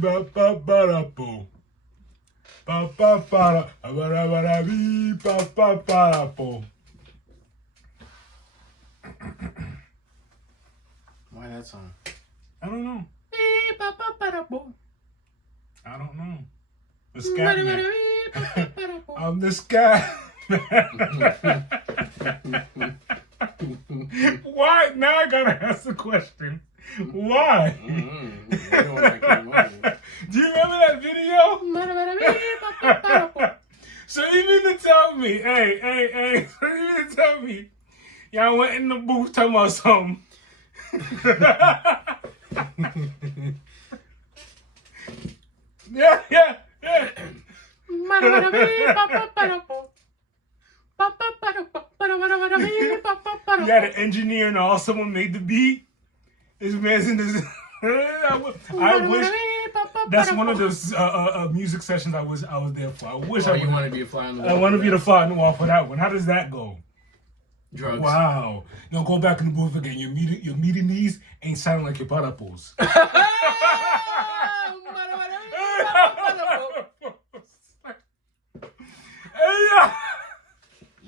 ba ba ba da bo. Ba ba ba da ba da ba da bee ba ba ba da bo. Why that song? I don't know. I don't know. The scat man. I'm the scat man. Why? Now I gotta ask the question. Why? Do you remember that video? So you mean to tell me, hey, so you mean to tell me, y'all went in the booth talking about something. Yeah. You had an engineer and all someone made the beat. This man's in this. I wish that's one of those music sessions I was there for. I wish I want to be a fly on the wall. I want to be the fly on the wall for that one. How does that go? Drugs. Wow. No, go back in the booth again. Your meeting these ain't sounding like your parapos.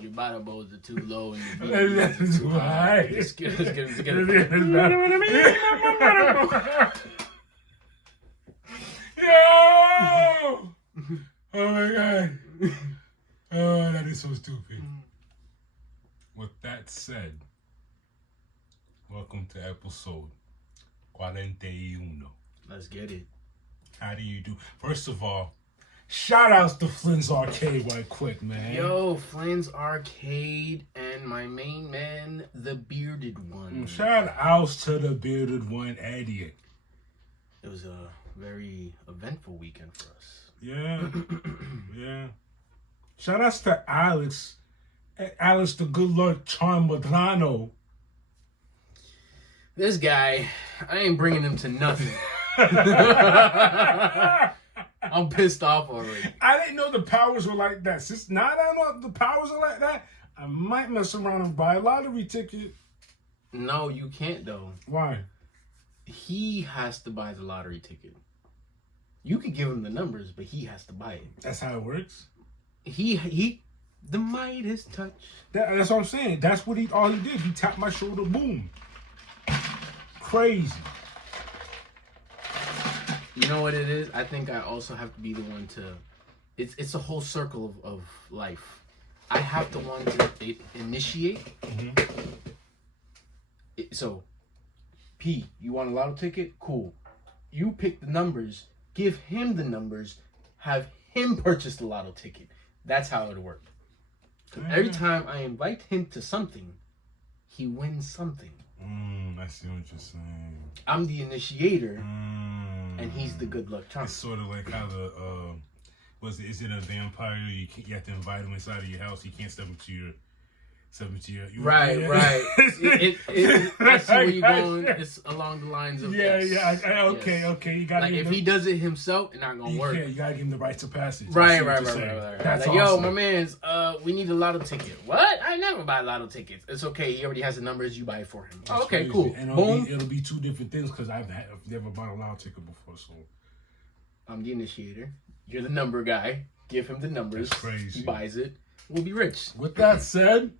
Your bottom bows are too low and your That's beats are too high. right. Let's get it. Yo! Oh my God. Oh, that is so stupid. With that said, welcome to episode CUARENTA Y UNO. Let's get it. How do you do? First of all, shout outs to Flynn's Arcade right quick, man. Yo, Flynn's Arcade and my main man, the bearded one. Shout outs to the bearded one, Eddie. It was a very eventful weekend for us. Yeah. Yeah. Shout outs to Alex the Good Lord Charm Madrano. This guy, I ain't bringing him to nothing. I'm pissed off already. I didn't know the powers were like that. Since now that I know the powers are like that, I might mess around and buy a lottery ticket. No, you can't though. Why? He has to buy the lottery ticket. You could give him the numbers, but he has to buy it. That's how it works. He the Midas touch. That's what I'm saying. That's what all he did. He tapped my shoulder, boom. Crazy. You know what it is? I think I also have to be the one to. It's a whole circle of life. I have the one to initiate. Mm-hmm. So, P, you want a lotto ticket? Cool. You pick the numbers. Give him the numbers. Have him purchase the lotto ticket. That's how it worked. Every time I invite him to something, he wins something. I see what you're saying. I'm the initiator, and he's the good luck charm. It's sort of like how is it a vampire? You have to invite him inside of your house. You can't step into your. Right. I see where you're going. It's along the lines of okay. You gotta like if he does it himself, it's not gonna work. Yeah, you gotta give him the rights of passage. Right. That's like, awesome. yo, my man's, we need a lotto ticket. What? I never buy lotto tickets. It's okay. He already has the numbers. You buy it for him. That's okay, crazy. cool. And Boom. it'll be two different things because I've never bought a lotto ticket before. So I'm the initiator. You're the number guy. Give him the numbers. That's crazy. He buys it. We'll be rich. With that said.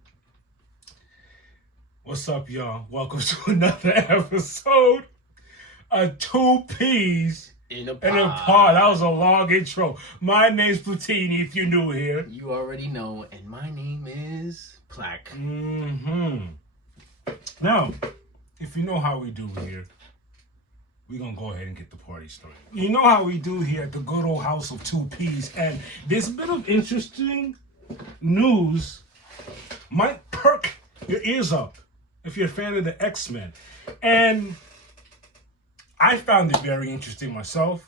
What's up, y'all? Welcome to another episode of 2 Peas in a pod. That was a long intro. My name's Platini, if you're new here. You already know, and my name is Plaque. Now, if you know how we do here, we're going to go ahead and get the party started. You know how we do here at the good old house of 2 Peas, and this bit of interesting news might perk your ears up if you're a fan of the X-Men. And I found it very interesting myself.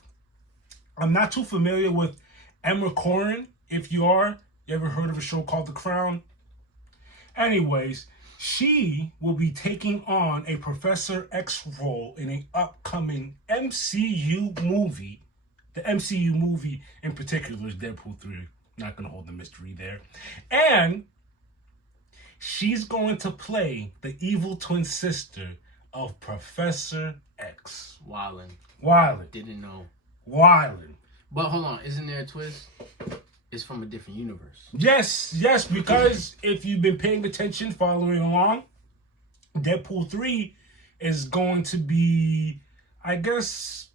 I'm not too familiar with Emma Corrin. If you are, you ever heard of a show called The Crown? Anyways, she will be taking on a Professor X role in an upcoming MCU movie. The MCU movie in particular is Deadpool 3. Not going to hold the mystery there. And she's going to play the evil twin sister of Professor X. Wildin'. Wildin'. Didn't know. Wildin'. But hold on, isn't there a twist? It's from a different universe. Yes, because if you've been paying attention, following along, Deadpool 3 is going to be, I guess,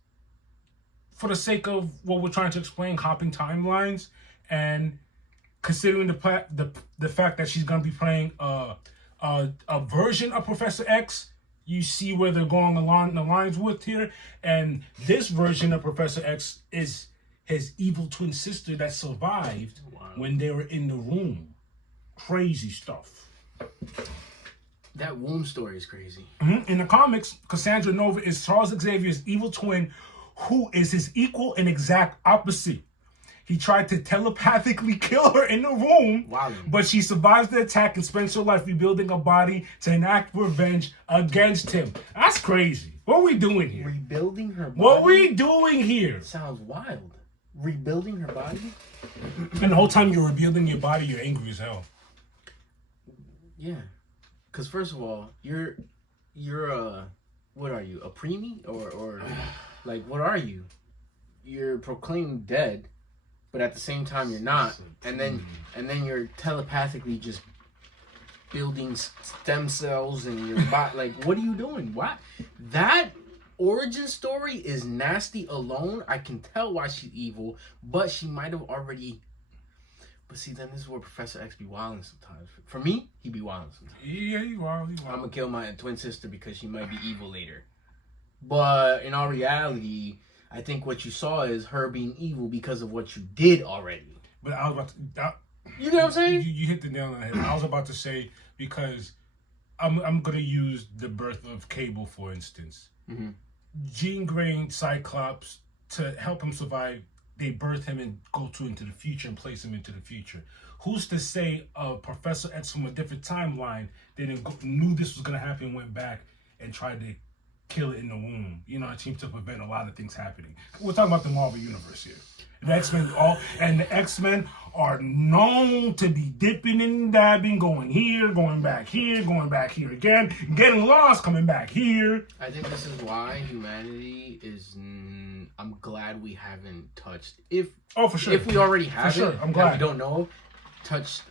for the sake of what we're trying to explain, hopping timelines, and considering the fact that she's going to be playing a version of Professor X, you see where they're going along the lines with here. And this version of Professor X is his evil twin sister that survived when they were in the room. Crazy stuff. That womb story is crazy. In the comics, Cassandra Nova is Charles Xavier's evil twin, who is his equal and exact opposite. He tried to telepathically kill her in the room, but she survives the attack and spends her life rebuilding a body to enact revenge against him. That's crazy. What are we doing here? Rebuilding her body? What are we doing here? Sounds wild. Rebuilding her body? And the whole time you're rebuilding your body, you're angry as hell. Yeah. Because first of all, you're what are you? A preemie? Or like, what are you? You're proclaimed dead, but at the same time you're not. And then you're telepathically just building stem cells in your body. Like, what are you doing? What? That origin story is nasty alone. I can tell why she's evil, but she might have already... But see, then this is where Professor X be wilding sometimes. For me, he be wilding sometimes. Yeah, he wild. I'm gonna kill my twin sister because she might be evil later. But in all reality, I think what you saw is her being evil because of what you did already. But I was about to... You know what I'm saying? You hit the nail on the head. I was about to say, because I'm going to use the birth of Cable, for instance. Mm-hmm. Jean Grey, Cyclops, to help him survive, they birth him and go into the future and place him into the future. Who's to say Professor X from a different timeline knew this was going to happen, went back and tried to kill it in the womb? You know, it seems to prevent a lot of things happening. We're talking about the Marvel Universe here. The X-Men are known to be dipping and dabbing, going here, going back here again, getting lost, coming back here. I think this is why humanity is... I'm glad we haven't touched... for sure. If we already have for it, sure. I'm glad. we don't know, touched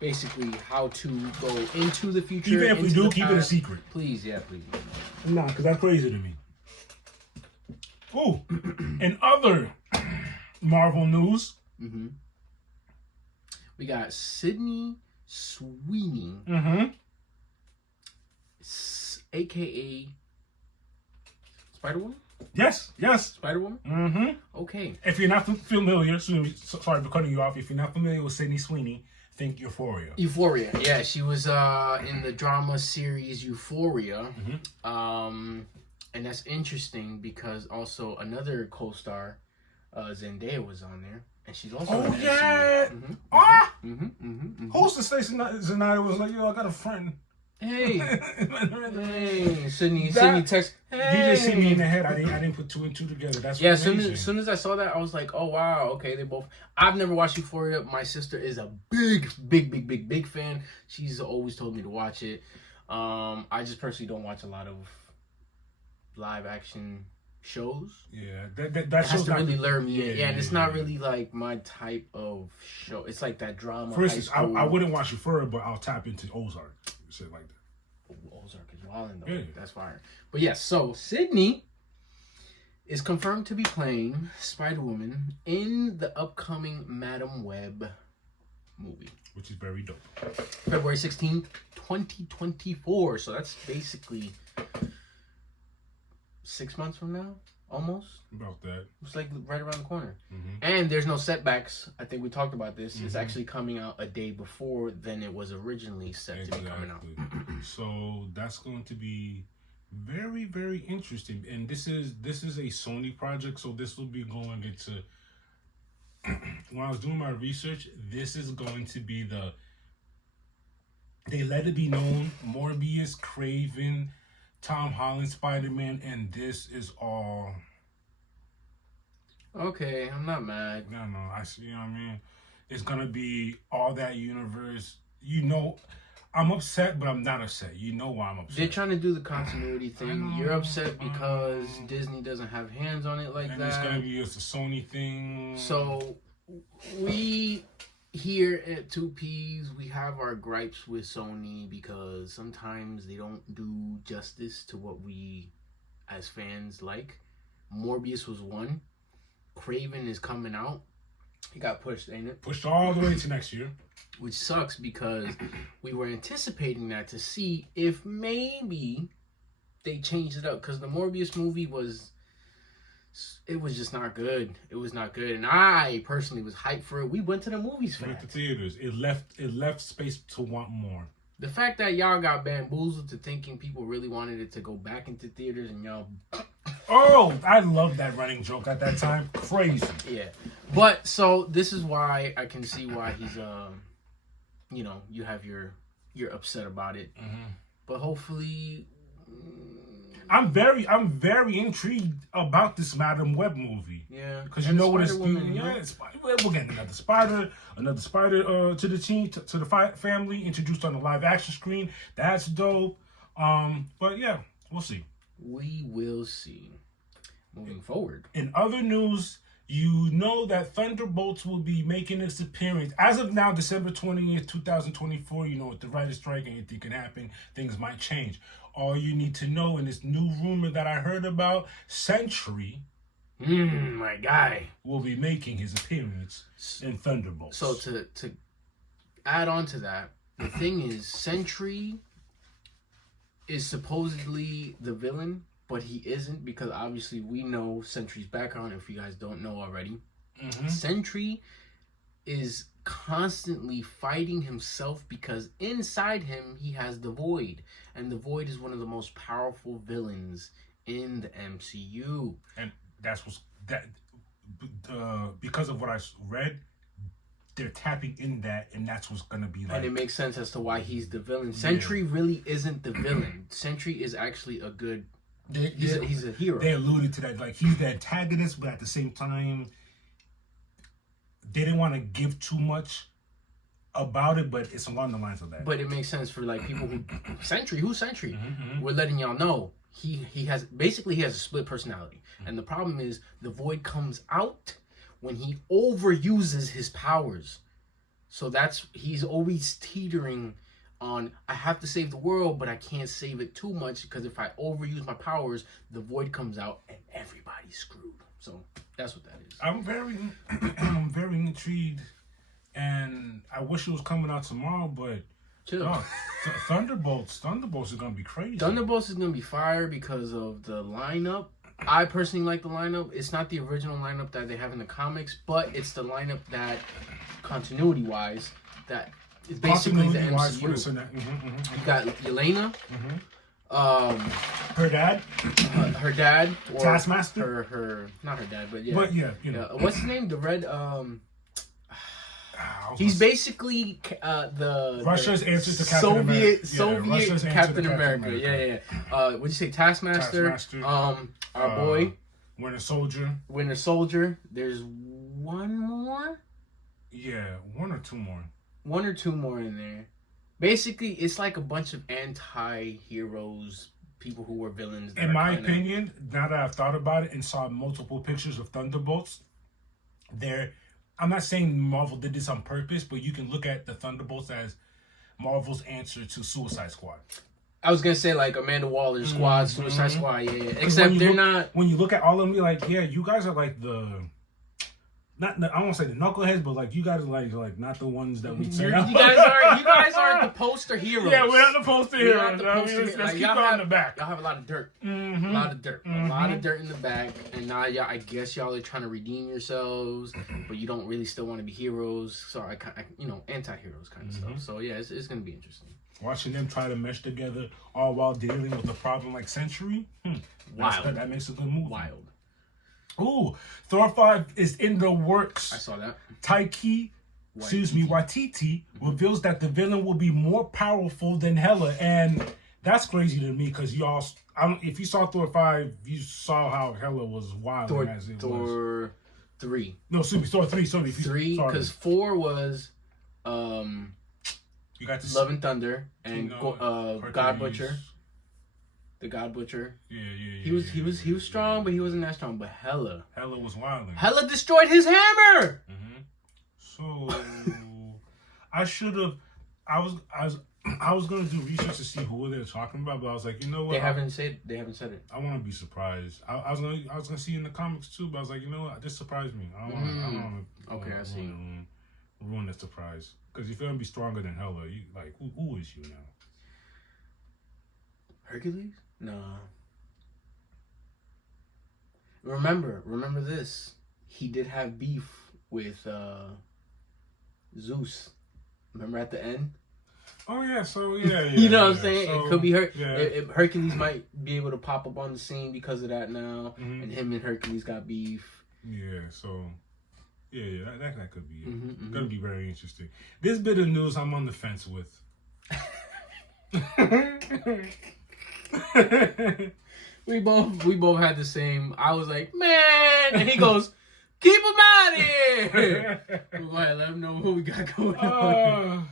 basically how to go into the future. Even if we do, keep it a secret. Please, yeah, please. Nah, because that's crazy to me. Ooh, in other Marvel news, we got Sydney Sweeney, aka Spider-Woman? Yes. Spider-Woman? Okay. If you're not familiar, sorry for cutting you off. If you're not familiar with Sydney Sweeney, think Euphoria. Euphoria, yeah. She was in the drama series Euphoria. And that's interesting because also another co-star, Zendaya, was on there. And she's also Who's to say Zendaya was like, yo, I got a friend. Hey, Sydney text. Hey. You just see me in the head. I didn't put two and two together. That's as soon as I saw that, I was like, oh wow, okay, they both. I've never watched Euphoria. My sister is a big fan. She's always told me to watch it. I just personally don't watch a lot of live action shows. Yeah, that has to really lure me in. Yeah, and it's not really like my type of show. It's like that drama. For instance, I wouldn't watch Euphoria, but I'll tap into Ozark. Shit like that. Ozark is wild though. Yeah. That's fire. But yes, so Sydney is confirmed to be playing Spider-Woman in the upcoming Madam Web movie, which is very dope. February 16th, 2024. So that's basically 6 months from now, almost. About that. It's like right around the corner. And there's no setbacks. I think we talked about this. It's actually coming out a day before than it was originally set to be coming out. So that's going to be very, very interesting. And this is a Sony project, so this will be going into... When I was doing my research, this is going to be they let it be known, Morbius, Craven, Tom Holland, Spider-Man, and this is all... Okay, I'm not mad. No, I see, you know what I mean? It's gonna be all that universe. You know, I'm upset, but I'm not upset. You know why I'm upset. They're trying to do the continuity thing. know, You're upset because Disney doesn't have hands on it like and that. it's gonna be just a Sony thing. So we here at 2Ps, we have our gripes with Sony because sometimes they don't do justice to what we as fans like. Morbius was one. Craven is coming out. It got pushed, ain't it? Pushed all the way to next year. Which sucks because we were anticipating that to see if maybe they changed it up. Because the Morbius movie was just not good. It was not good. And I personally was hyped for it. We went to the movies for Went that. to theaters. It left space to want more. The fact that y'all got bamboozled to thinking people really wanted it to go back into theaters and y'all... Oh, I love that running joke at that time. Crazy. Yeah. But, so, this is why I can see why he's, you have you're upset about it. Mm-hmm. But hopefully... I'm very intrigued about this Madam Web movie. Yeah. Because you know what it's Spider-Woman, doing. Yeah, we're getting another spider to the team, to the family, introduced on the live action screen. That's dope. But yeah, we'll see. We will see. Moving forward. In other news, you know that Thunderbolts will be making its appearance. As of now, December 20th, 2024, you know, with the writer's strike, anything can happen. Things might change. All you need to know in this new rumor that I heard about, Sentry, my guy, will be making his appearance in Thunderbolts. So to add on to that, the thing is, Sentry is supposedly the villain, but he isn't, because obviously we know Sentry's background, if you guys don't know already. Mm-hmm. Sentry is constantly fighting himself because inside him he has the Void, and the Void is one of the most powerful villains in the MCU. And because of what I read, they're tapping in that, and that's what's gonna be like. And it makes sense as to why he's the villain. Sentry really isn't the villain. Sentry is actually a good. He's a hero. They alluded to that, like he's the antagonist, but at the same time, they didn't want to give too much about it, but it's along the lines of that. But it makes sense for like people who Sentry. Who's Sentry? Mm-hmm. We're letting y'all know he has a split personality, and the problem is the Void comes out when he overuses his powers. So he's always teetering on, I have to save the world, but I can't save it too much, because if I overuse my powers, the Void comes out and everybody's screwed. So that's what that is. I'm very intrigued, and I wish it was coming out tomorrow, but Chill. Thunderbolts is gonna be crazy. Thunderbolts is gonna be fire because of the lineup. I personally like the lineup. It's not the original lineup that they have in the comics, but it's the lineup that, continuity-wise, that is basically the MCU. You got Yelena, her dad, or Taskmaster, her not her dad, but yeah. But yeah, you know, what's his name? The red. He's basically Russia's answer to Captain Soviet America. Captain America. Yeah. What'd you say? Taskmaster. Our boy. Winter Soldier. There's one more. Yeah, one or two more. One or two more in there. Basically, it's like a bunch of anti-heroes, people who were villains. In my opinion, now that I've thought about it and saw multiple pictures of Thunderbolts, I'm not saying Marvel did this on purpose, but you can look at the Thunderbolts as Marvel's answer to Suicide Squad. I was gonna say like Amanda Waller's squad, Suicide Squad, yeah. Except they're not. When you look at all of them, you're like, yeah, you guys are like I don't want to say the knuckleheads, but like you guys are like not the ones that we say. You guys aren't the poster heroes. Yeah, we're not the poster heroes. Let's keep on the back. Y'all have a lot of dirt. Mm-hmm. A lot of dirt. A lot of dirt in the back. And now I guess y'all are trying to redeem yourselves, but you don't really still want to be heroes. So anti-heroes kind of stuff. So yeah, it's gonna be interesting. Watching them try to mesh together, all while dealing with a problem like Sentry. Wild. That makes a good movie. Wild. Ooh, Thor 5 is in the works. I saw that. Waititi reveals that the villain will be more powerful than Hela, and that's crazy to me because if you saw Thor 5, you saw how Hela was wild as it was. Thor 3. No, Thor 3. Sorry, 3, because 4 was You got to Love and Thunder and Hercules. God Butcher. The God Butcher. Yeah. He was strong, but he wasn't that strong. But Hella was wilding. Hella destroyed his hammer. So I should have. I was gonna do research to see who they're talking about, but I was like, you know what? They haven't said it. I want to be surprised. I was gonna see in the comics too, but I was like, you know what? This surprised me. I don't want to. Okay, I see. Ruin the surprise, because if you're gonna be stronger than Hella, you like who is you now? Hercules? No. Remember this. He did have beef with Zeus. Remember at the end? Oh yeah, so yeah. You know what I'm saying? So, it could be Yeah. Hercules might be able to pop up on the scene because of that now, and him and Hercules got beef. Yeah, so yeah, that could be it. It's gonna be very interesting. This bit of news I'm on the fence with. We both had the same. I was like, man, and he goes, keep him out of here. Go ahead, let him know what we got going on.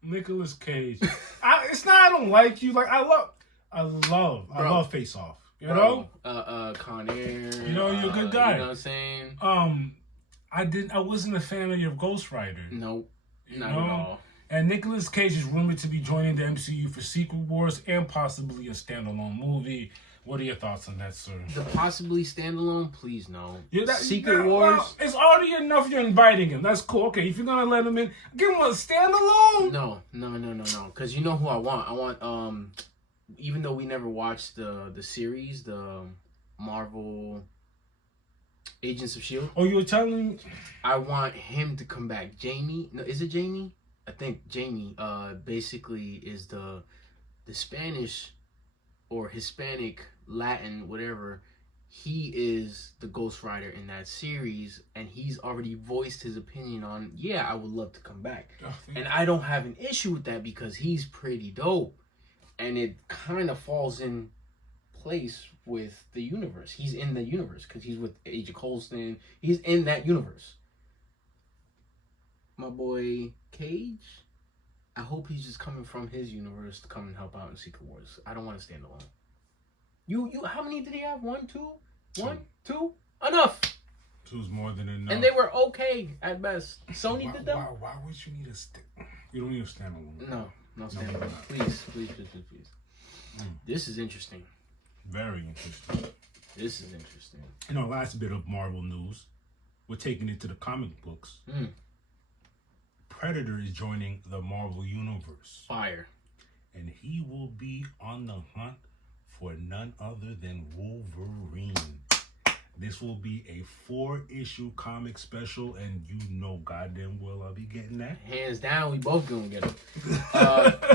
Nicolas Cage. It's not I don't like you. Like I love Face Off. You know? Con Air. You know, you're a good guy. You know what I'm saying? I wasn't a fan of your Ghost Rider. Nope. Not at all. And Nicolas Cage is rumored to be joining the MCU for Secret Wars and possibly a standalone movie. What are your thoughts on that, sir? The possibly standalone? Please no. Secret Wars? Well, it's already enough you're inviting him. That's cool. Okay, if you're going to let him in, give him a standalone. No. Because you know who I want. I want, even though we never watched the series, the Marvel Agents of S.H.I.E.L.D. Oh, you were telling me? I want him to come back. Jamie? No, is it Jamie? I think Jamie basically is the Spanish or Hispanic, Latin, whatever. He is the Ghost Rider in that series, and he's already voiced his opinion on, yeah, I would love to come back. And I don't have an issue with that because he's pretty dope. And it kind of falls in place with the universe. He's in the universe because he's with Agent Coulson. He's in that universe. My boy Cage, I hope he's just coming from his universe to come and help out in Secret Wars. I don't want to stand alone. You how many did he have? 1, 2? 1, 2? Enough. 2's more than enough. And they were okay at best. Sony did them. Why would you need a stick? You don't need a standalone. No standalone. Please. This is interesting. Very interesting. This is interesting. Last bit of Marvel news. We're taking it to the comic books. Predator is joining the Marvel Universe. Fire. And he will be on the hunt for none other than Wolverine. This will be a 4-issue comic special, and you know goddamn well I'll be getting that. Hands down, we both gonna get it.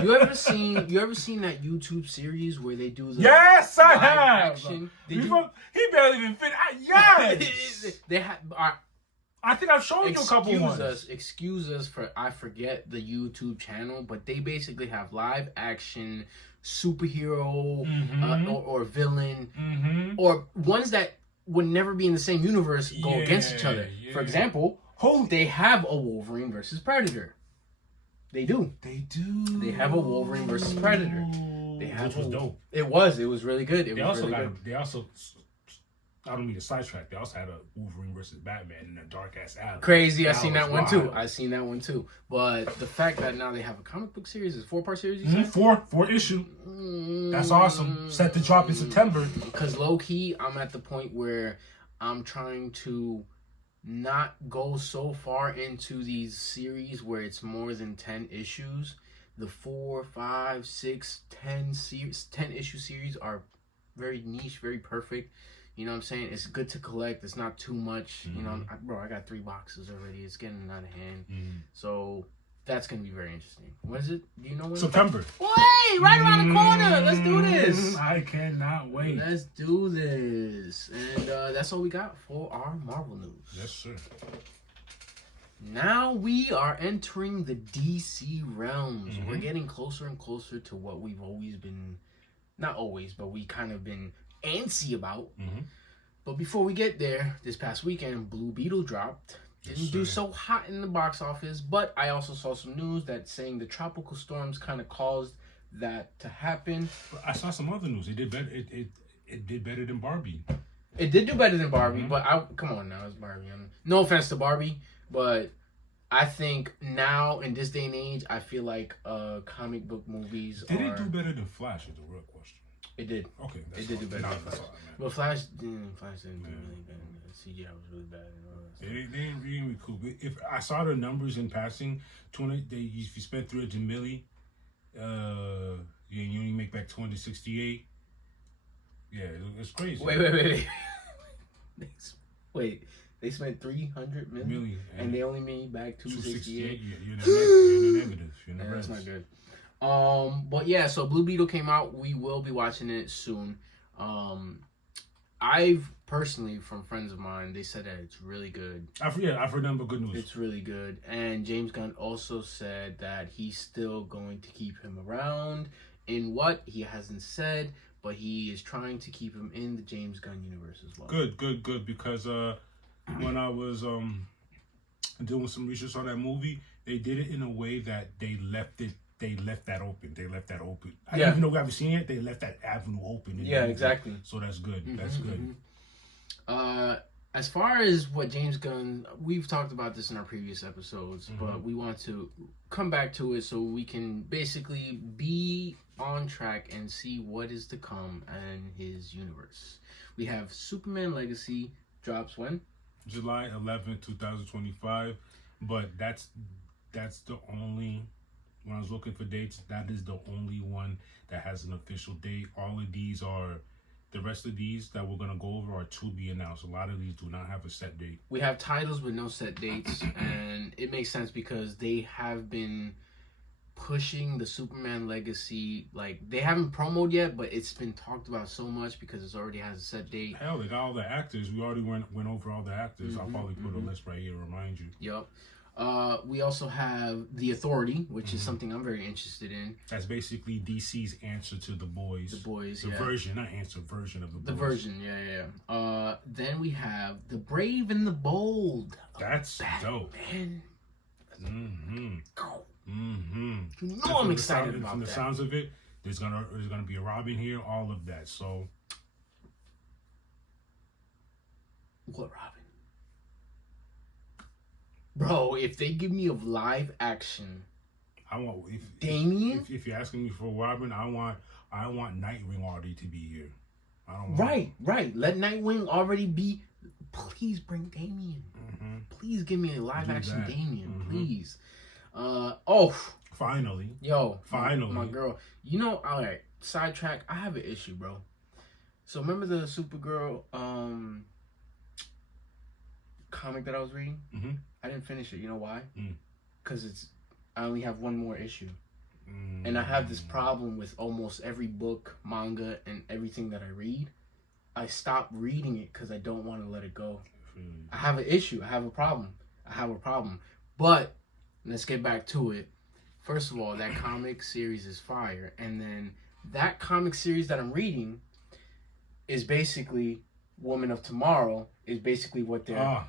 You ever seen that YouTube series where they do the Yes, I live have. action? He barely even fit. Yes. They have. I think I've shown you a couple ones. Excuse us for I forget the YouTube channel, but they basically have live action superhero or villain or ones that would never be in the same universe go against each other. For example, they have a Wolverine versus Predator. They do. They do. They have a Wolverine versus Predator. Which was dope. It was really good. They also I don't mean to sidetrack. They also had a Wolverine versus Batman in a dark ass alley. Crazy. I seen that one too. But the fact that now they have a comic book series, is 4-part series, you said? 4 issue. That's awesome. Set to drop in September. Because low key, I'm at the point where I'm trying to not go so far into these series where it's more than 10 issues. The 4, 5, 6, 10 issue series are very niche, very perfect. You know what I'm saying? It's good to collect. It's not too much. You know, I got 3 boxes already. It's getting out of hand. So that's going to be very interesting. When is it? Do you know when? September. Wait, right around the corner. Let's do this. I cannot wait. Let's do this. And that's all we got for our Marvel news. Yes, sir. Now we are entering the DC realms. We're getting closer and closer to what we've always been, not always, but we kind of been antsy about. But before we get there, this past weekend, Blue Beetle dropped. Didn't do so hot in the box office, but I also saw some news that saying the tropical storms kind of caused that to happen. But I saw some other news. It did better. It did better than Barbie. It did do better than Barbie, but come on now, it's Barbie. No offense to Barbie, but I think now in this day and age, I feel like comic book movies. Did it do better than Flash? Is the real question. It did. Okay, it did do better than Flash. But Flash didn't do really bad. The CGI was really bad. They didn't really recoup. If I saw the numbers in passing, if you spent 300 million, you only make back 268. Yeah, it's crazy. Wait. They spent 300 million and they only made back 268. You're in the negative. That's not good. But yeah, so Blue Beetle came out. We will be watching it soon. I've personally, from friends of mine, they said that it's really good. I've heard nothing but good news. It's really good. And James Gunn also said that he's still going to keep him around. In what? He hasn't said, but he is trying to keep him in the James Gunn universe as well. Good. Because when I was doing some research on that movie, they did it in a way that they left that open. Even though we haven't seen it, they left that avenue open. Yeah, exactly. So that's good. That's good. As far as what James Gunn, we've talked about this in our previous episodes, but we want to come back to it so we can basically be on track and see what is to come in his universe. We have Superman Legacy drops when? July 11th, 2025. But that's the only, when I was looking for dates, that is the only one that has an official date. All of these are, the rest of these that we're going to go over are to be announced. A lot of these do not have a set date. We have titles with no set dates, and it makes sense because they have been pushing the Superman Legacy. Like, they haven't promoted yet, but it's been talked about so much because it already has a set date. Hell, they got all the actors. We already went over all the actors. I'll probably put a list right here to remind you. Yep. We also have The Authority, which is something I'm very interested in. That's basically DC's answer to The Boys. The Boys, the version, not answer, version of The Boys. The version, yeah. Then we have The Brave and the Bold. That's dope. You know I'm excited about that. From the sounds of it, there's gonna be a Robin here, all of that. So, what Robin? Bro, if they give me a live action, I want Damian. If you're asking me for Robin, I want Nightwing already to be here. I don't want right. Let Nightwing already be. Please bring Damian. Please give me a live action Damian, please. Finally. Finally. My girl. You know, all right, sidetrack. I have an issue, bro. So remember the Supergirl comic that I was reading? I didn't finish it. You know why? Because I only have one more issue. And I have this problem with almost every book, manga, and everything that I read. I stop reading it because I don't want to let it go. I have an issue. I have a problem. But let's get back to it. First of all, that comic series is fire. And then that comic series that I'm reading is basically Woman of Tomorrow, is basically what they're awesome.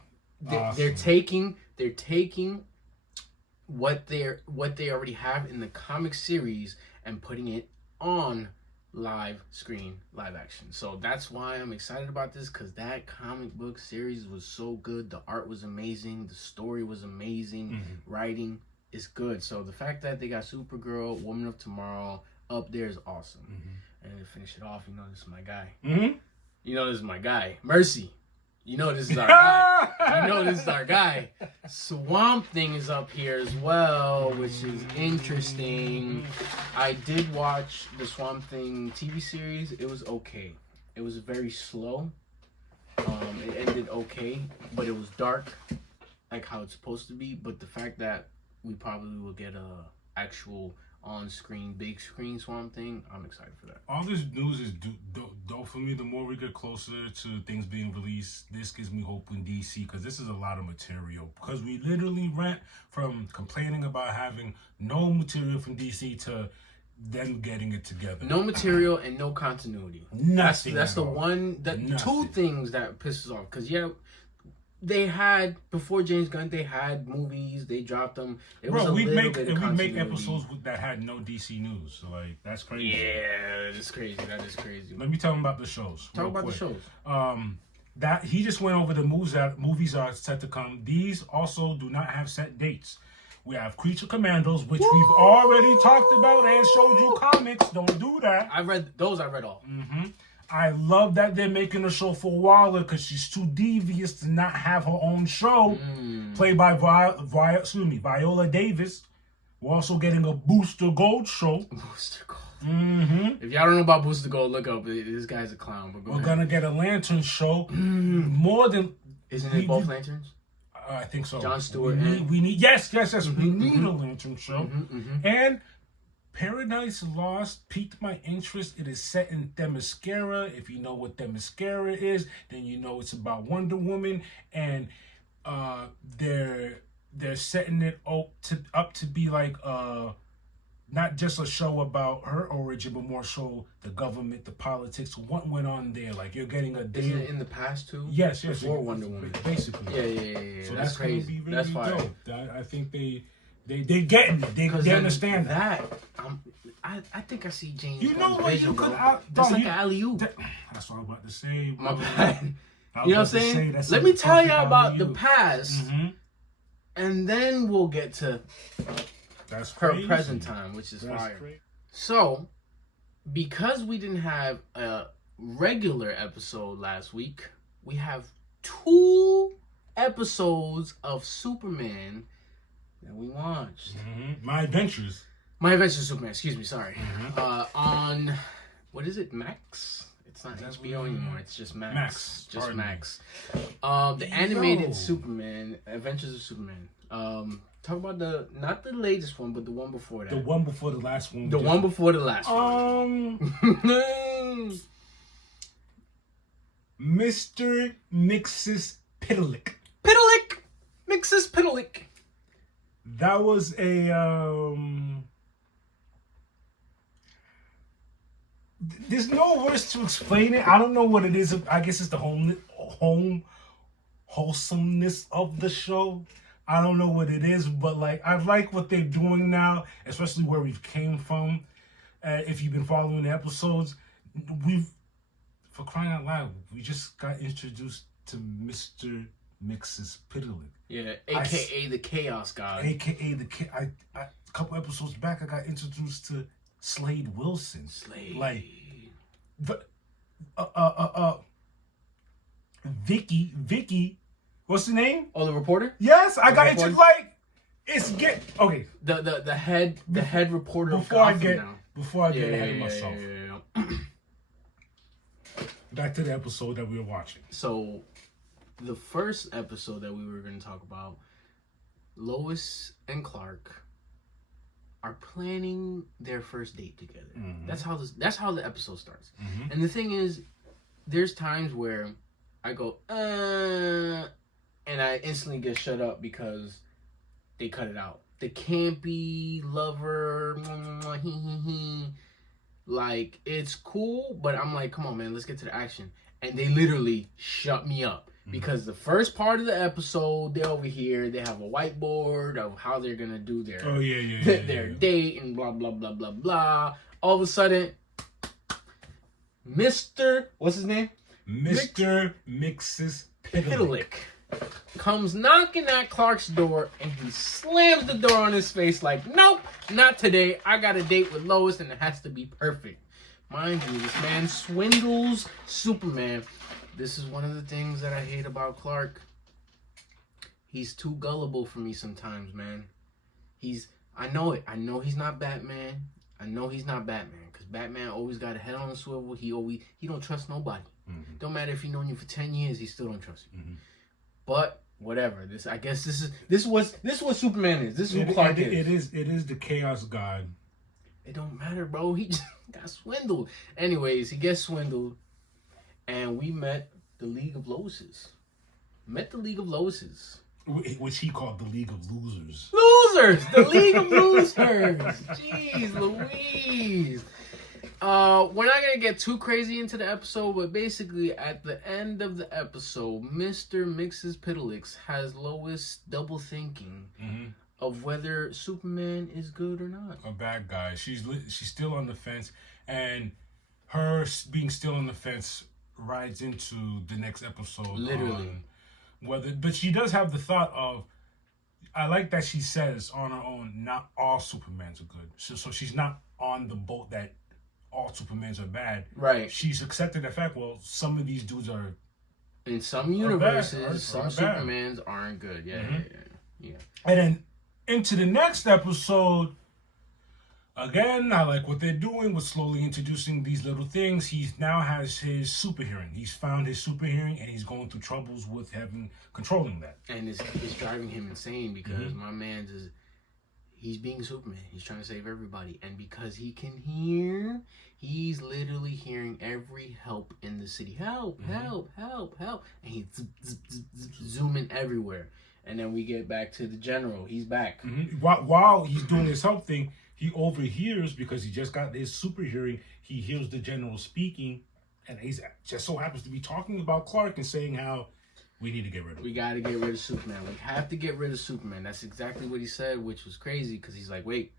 they're taking what they already have in the comic series and putting it on live action. So that's why I'm excited about this, because that comic book series was so good. The art was amazing, the story was amazing, writing is good. So the fact that they got Supergirl, Woman of Tomorrow up there is awesome. And to finish it off, you know this is my guy. You know this is my guy, Mercy. You know this is our guy. Swamp Thing is up here as well, which is interesting. I did watch the Swamp Thing TV series. It was okay. It was very slow. It ended okay, but it was dark, like how it's supposed to be. But the fact that we probably will get a actual on-screen, big screen Swamp Thing, I'm excited for that. All this news is dope for me. The more we get closer to things being released, this gives me hope in DC, because this is a lot of material. Because we literally went from complaining about having no material from DC to them getting it together. No material and no continuity. Nothing. That's the one, two things that pisses off. Because they had before James Gunn. They had movies. They dropped them. It was Bro, a we little make bit of episodes that had no DC news. So like that's crazy. Yeah, that's crazy. That is crazy. Let me tell him about the shows. Talk about the shows. That he just went over the movies are set to come. These also do not have set dates. We have Creature Commandos, which we've already talked about and showed you comics. Don't do that. I read those. I read all. I love that they're making a show for Waller because she's too devious to not have her own show. Played by Viola Davis. We're also getting a Booster Gold show. Booster Gold. If y'all don't know about Booster Gold, look up. This guy's a clown. But We're gonna get a Lantern show. More than isn't it both lanterns? I think so. John Stewart. We need yes. We need a Lantern show. And Paradise Lost piqued my interest. It is set in Themyscira. If you know what Themyscira is, then you know it's about Wonder Woman, and they're setting it up to be like not just a show about her origin, but more show the government, the politics, what went on there. Like you're getting a day. Isn't it in the past too? Yes. Before Wonder Woman, basically. Yeah. So that's crazy. Be really that's fire. dope. I think they're getting it. They understand that. I think I see James. You know what? Vision, You could. That's like an alley-oop. That's what I'm about to say. My bad. You know what I'm saying? Let me tell you about the past, and then we'll get to her present time, which is fire. Crazy. So, because we didn't have a regular episode last week, we have 2 episodes of Superman that we watched. My Adventures of Superman, excuse me, sorry. On, what is it, Max? It's not HBO anymore, it's just Max. Max. The animated Superman, Adventures of Superman. Talk about not the latest one, but the one before that. The one before the last one. The one before the last one. Mr. Mixes Pitalik. Mixes Pitalik. That was a there's no words to explain it. I don't know what it is. I guess it's the wholesomeness of the show. I don't know what it is, but like I like what they're doing now, especially where we've came from. If you've been following the episodes, for crying out loud, we just got introduced to Mr. Mixes Pitalik. Yeah, AKA the Chaos God. AKA a couple episodes back, I got introduced to Slade Wilson. Like, Vicky, what's the name? Oh, the reporter? Yes, I got into okay. The head reporter. Before I get ahead of myself. Back to the episode that we were watching. So, the first episode that we were going to talk about, Lois and Clark are planning their first date together. That's how the episode starts. And the thing is, there's times where I go, and I instantly get shut up because they cut it out. The campy lover, like, it's cool, but I'm like, come on, man, let's get to the action. And they literally shut me up. Because the first part of the episode, they're over here, they have a whiteboard of how they're going to do their date and blah, blah, blah, blah, blah. All of a sudden, what's his name? Mr. Mixes Pitalik comes knocking at Clark's door, and he slams the door on his face like, nope, not today. I got a date with Lois, and it has to be perfect. Mind you, this man swindles Superman. This is one of the things that I hate about Clark. He's too gullible for me sometimes, man. I know it. I know he's not Batman. Because Batman always got a head on a swivel. He don't trust nobody. Don't matter if he's known you for 10 years, he still don't trust you. But whatever. This is what Superman is. This is who Clark is. It is the Chaos God. It don't matter, bro. He just got swindled. Anyways, he gets swindled. And we met the League of Loises. Which he called the League of Losers. The League of Losers! Jeez Louise. We're not gonna get too crazy into the episode, but basically at the end of the episode, Mr. Mixes Piddlix has Lois double thinking of whether Superman is good or not. A bad guy. She's still on the fence, and her being still on the fence rides into the next episode. Literally. But she does have the thought of, I like that she says on her own, not all Supermans are good. So she's not on the boat that all Supermans are bad. Right. She's accepted the fact, well, some of these dudes are... In some universes, some Supermans aren't good. Yeah. And then into the next episode, again, I like what they're doing with slowly introducing these little things. He now has his super hearing. He's found his super hearing, and he's going through troubles with controlling that. And it's driving him insane because my man's he's being Superman. He's trying to save everybody. And because he can hear, he's literally hearing every help in the city. Help, help, help, help. And he's zooming everywhere. And then we get back to the general. He's back. While he's doing his help thing, he overhears, because he just got his super hearing, he hears the general speaking, and he just so happens to be talking about Clark and saying how we need to get rid of him. We got to get rid of Superman. We have to get rid of Superman. That's exactly what he said, which was crazy because he's like, wait,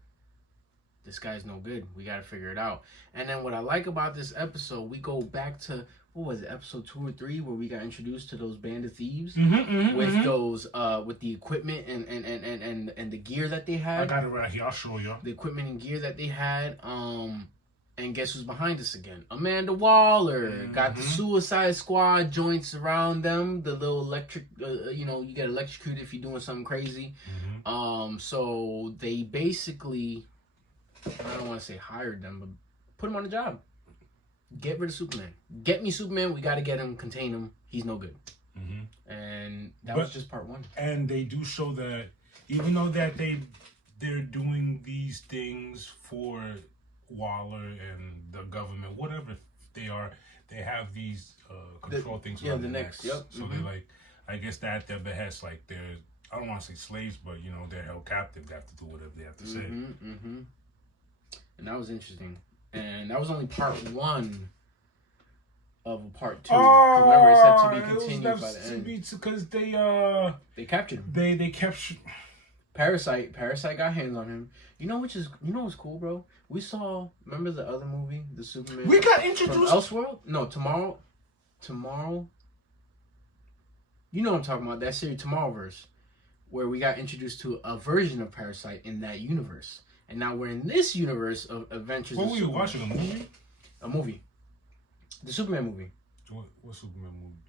this guy's no good. We got to figure it out. And then what I like about this episode, we go back to, what was it, episode 2 or 3, where we got introduced to those band of thieves with those with the equipment and the gear that they had. I got it right here. I'll show you. The equipment and gear that they had. And guess who's behind us again? Amanda Waller. Got the Suicide Squad joints around them. The little electric, you get electrocuted if you're doing something crazy. So they basically, I don't want to say hired them, but put them on the job. Get rid of Superman. Get me Superman. We got to get him, contain him. He's no good. And that was just part 1. And they do show that even though that they're doing these things for Waller and the government, whatever they are, they have these control things around the necks. So they like, I guess that at their behest, like they're, I don't want to say slaves, but they're held captive. They have to do whatever they have to say. And that was interesting. And that was only part 1 of a part 2. Remember, it said to be continued by the end. Because they captured him. They captured Parasite got hands on him. You know what's cool, bro? We saw, remember the other movie, the Superman? We got introduced from Elseworld? No, Tomorrow. You know what I'm talking about, that series Tomorrowverse, where we got introduced to a version of Parasite in that universe. And now we're in this universe of Adventures. What were you watching, a movie? A movie. The Superman movie. What Superman movie?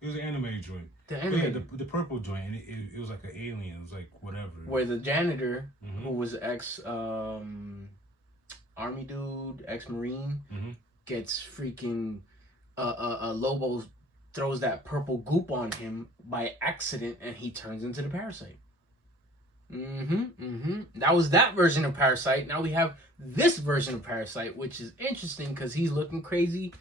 It was an animated joint. The purple joint. And it was like an alien. It was like whatever. Where the janitor, who was ex army dude, ex marine, gets freaking Lobo throws that purple goop on him by accident, and he turns into the Parasite. That was that version of Parasite. Now we have this version of Parasite, which is interesting because he's looking crazy.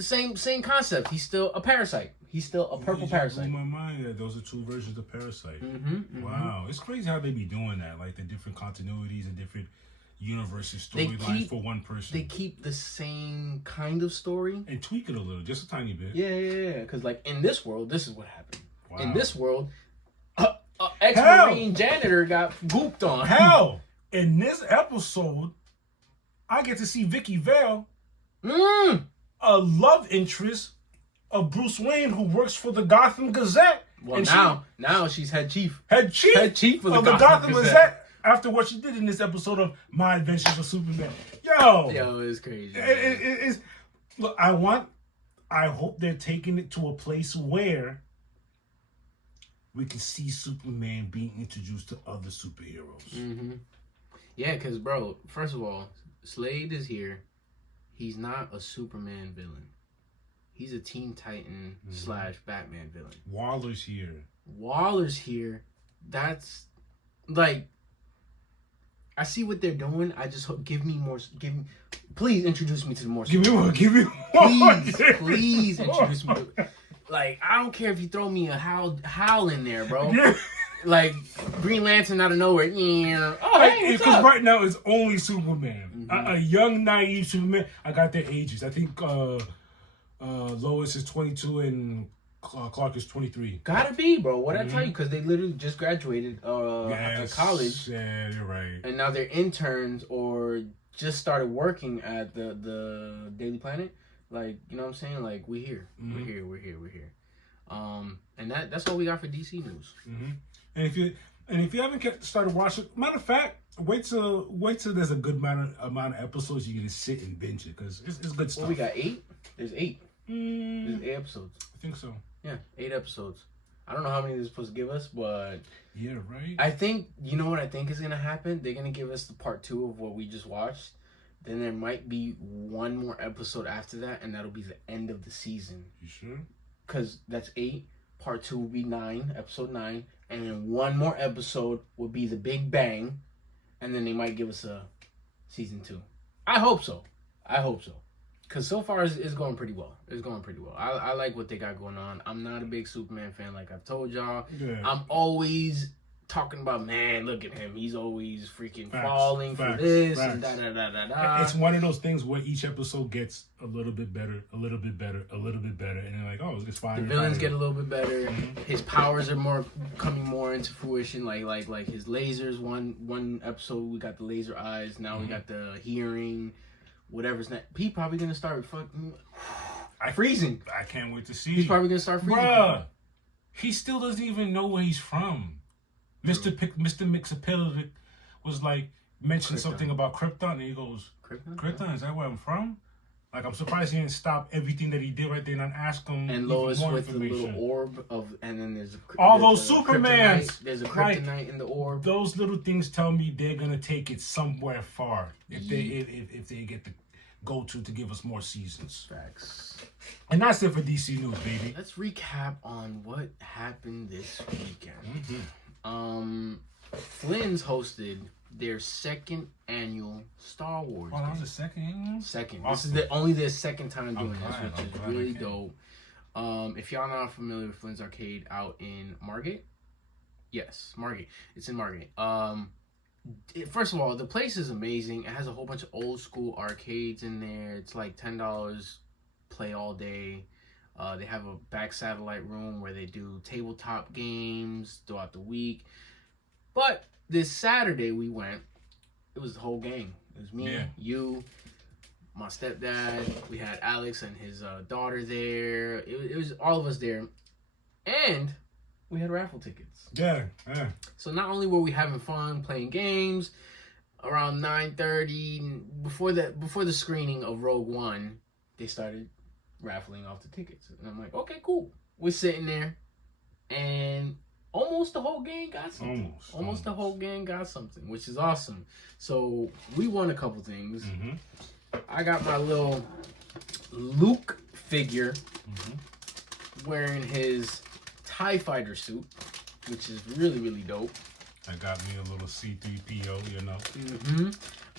Same concept. He's still a parasite. He's still a purple parasite. In my mind, that those are 2 versions of Parasite. Wow, it's crazy how they be doing that. Like the different continuities and different universes, storylines for one person. They keep the same kind of story and tweak it a little, just a tiny bit. Yeah. Because like in this world, this is what happened. Wow. In this world, ex-marine janitor got gooped on. Hell, in this episode, I get to see Vicky Vale, a love interest of Bruce Wayne, who works for the Gotham Gazette. Well, and now she's head chief. Head chief of the Gotham Gazette. After what she did in this episode of My Adventures with Superman. Yo, it's crazy. It's look, I hope they're taking it to a place where we can see Superman being introduced to other superheroes. Yeah, because, bro, first of all, Slade is here. He's not a Superman villain. He's a Teen Titan / Batman villain. Waller's here. That's, like, I see what they're doing. I just hope, please introduce me to the more. Give me more. Please introduce me to, like, I don't care if you throw me a howl in there, bro. like Green Lantern out of nowhere. Yeah. Oh, hey, what's Because up? right now it's only Superman. A young, naive Superman. I got their ages. I think Lois is 22 and Clark is 23. Gotta be, bro. What I tell you? Because they literally just graduated college. Yeah, you're right. And now they're interns or just started working at the Daily Planet. Like, you know what I'm saying? Like, we're here. We're here. And that's all we got for DC news. And if you haven't started watching, matter of fact, wait till there's a good amount of episodes you can just sit and binge it, because it's good stuff. Well, we got 8. There's 8. There's 8 episodes. I think so. Yeah, 8 episodes. I don't know how many they're supposed to give us, but yeah, right. I think, you know what I think is gonna happen? They're gonna give us the part 2 of what we just watched. Then there might be one more episode after that, and that'll be the end of the season. You sure? Because that's 8. Part 2 will be 9, episode 9, and then one more episode will be the Big Bang, and then they might give us a season 2. I hope so. Because so far it's going pretty well. I like what they got going on. I'm not a big Superman fan, like I've told y'all. Yeah. I'm always talking about, man, look at him. He's always freaking Facts, falling facts, for this facts. and da-da-da-da-da. It's one of those things where each episode gets a little bit better, and then like, oh, it's fine. The villains get a little bit better. His powers are coming more into fruition. Like his lasers. One episode we got the laser eyes. Now we got the hearing. Whatever's next. He probably gonna start fucking freezing. I can't wait to see. He's probably gonna start freezing. Bruh, he still doesn't even know where he's from. Mr. Mixapillic was like mentioned something about Krypton, and he goes, Krypton, is that where I'm from? Like, I'm surprised he didn't stop everything that he did right there and ask him. And Lois with the little orb of, and then there's all those Supermans. There's a kryptonite in the orb. Those little things tell me they're gonna take it somewhere far if they get the go-to to give us more seasons. Facts. And that's it for DC News, baby. Let's recap on what happened this weekend. Flynn's hosted their second annual Star Wars. Oh, that was the second annual? Second. Awesome. This is only their second time doing this, glad, which is really dope. If y'all not familiar with Flynn's Arcade out in Margate, yes, Margate. It's in Margate. First of all, the place is amazing. It has a whole bunch of old school arcades in there. It's like $10, play all day. They have a back satellite room where they do tabletop games throughout the week. But this Saturday we went, it was the whole gang. It was me, you, my stepdad. We had Alex and his daughter there. It was all of us there. And we had raffle tickets. Yeah. So not only were we having fun playing games, around 9:30, before the screening of Rogue One, they started raffling off the tickets. And I'm like, okay, cool. We're sitting there, and almost the whole gang got something. Almost the whole gang got something, which is awesome. So we won a couple things. I got my little Luke figure wearing his TIE Fighter suit, which is really, really dope. I got me a little C-3PO, you know.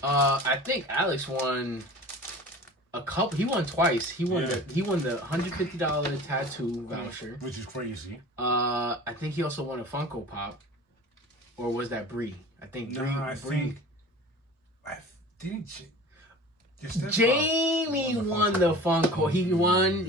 I think Alex won a couple. He won twice. He won the $150 tattoo voucher, which is crazy. I think he also won a Funko Pop, or was that Brie? I think Brie. I think Jamie won the Funko. He won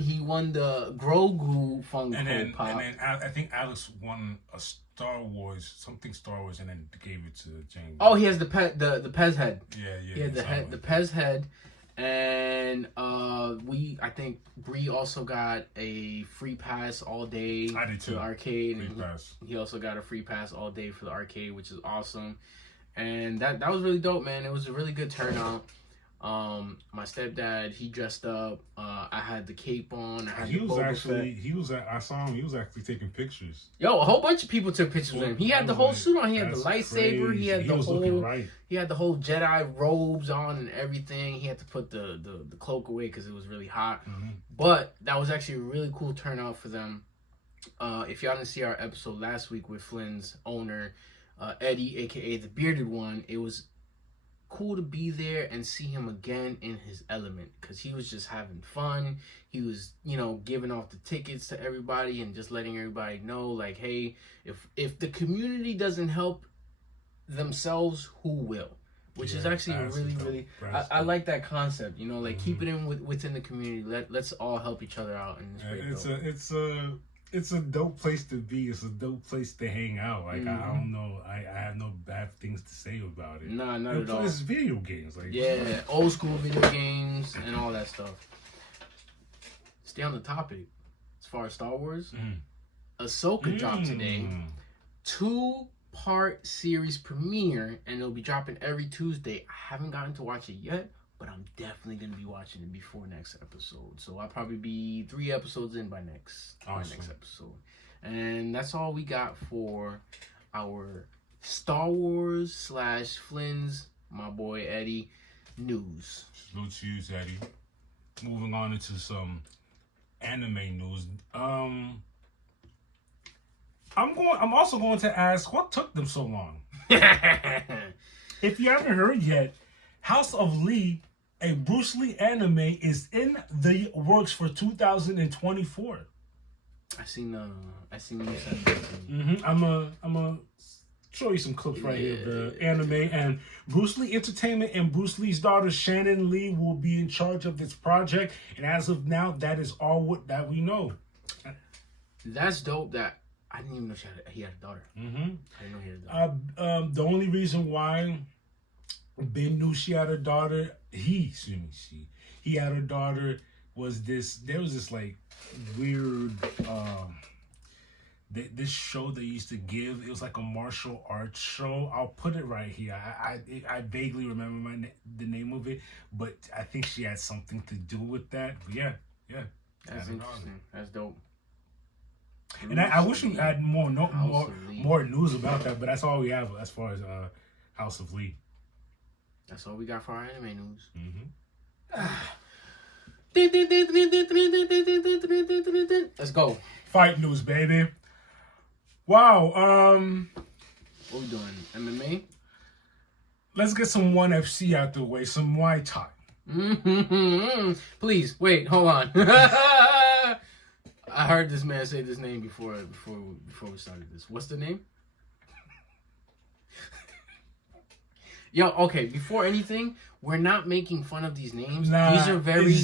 the Grogu Funko Pop. And then I think Alex won a Star Wars, and then gave it to Jamie. Oh, he has the Pez head. Yeah. He had the Pez head. And I think Bree also got a free pass all day to the arcade. And he also got a free pass all day for the arcade, which is awesome. And that was really dope, man. It was a really good turnout. My stepdad, he dressed up. I had the cape on. I saw him. He was actually taking pictures. Yo, a whole bunch of people took pictures with him. He had the whole suit on. He had the lightsaber. He had He had the whole Jedi robes on and everything. He had to put the cloak away because it was really hot. But that was actually a really cool turnout for them. If y'all didn't see our episode last week with Flynn's owner, Eddie, aka the bearded one, it was cool to be there and see him again in his element, because he was just having fun. He was, giving off the tickets to everybody and just letting everybody know, like, hey, if the community doesn't help themselves, who will? Which is actually really I like that concept. Keep it in within the community. Let's all help each other out in this way. It's a dope place to be. It's a dope place to hang out. Like I don't know, I have no bad things to say about it. Nah, not at all. It's video games, like old school video games and all that stuff. Stay on the topic. As far as Star Wars, Ahsoka dropped today. 2-part series premiere, and it'll be dropping every Tuesday. I haven't gotten to watch it yet, but I'm definitely going to be watching it before next episode. So I'll probably be 3 episodes in by next episode. And that's all we got for our Star Wars / Flynn's, my boy Eddie, news. Salute to you, Eddie. Moving on into some anime news. I'm also going to ask, what took them so long? If you haven't heard yet, House of Lee, a Bruce Lee anime, is in the works for 2024. I seen you said that. I'm a show you some clips right here of the anime, and Bruce Lee Entertainment and Bruce Lee's daughter Shannon Lee will be in charge of this project, and as of now, that is all that we know. That's dope. That I didn't even know he had a daughter. I didn't know he had a daughter. The only reason why Ben knew she had a daughter, he had a daughter, there was this like weird this show they used to give. It was like a martial arts show. I'll put it right here. I vaguely remember the name of it, but I think she had something to do with that. But yeah. That's interesting. That's dope. And I wish we had more news about that, but that's all we have as far as House of Lee. That's all we got for our anime news. Let's go. Fight news, baby. Wow. What we doing? MMA? Let's get some 1FC out the way. Some Muay Thai. Please wait. Hold on. I heard this man say this name before we started this. What's the name? Yo, okay, before anything, we're not making fun of these names. These are very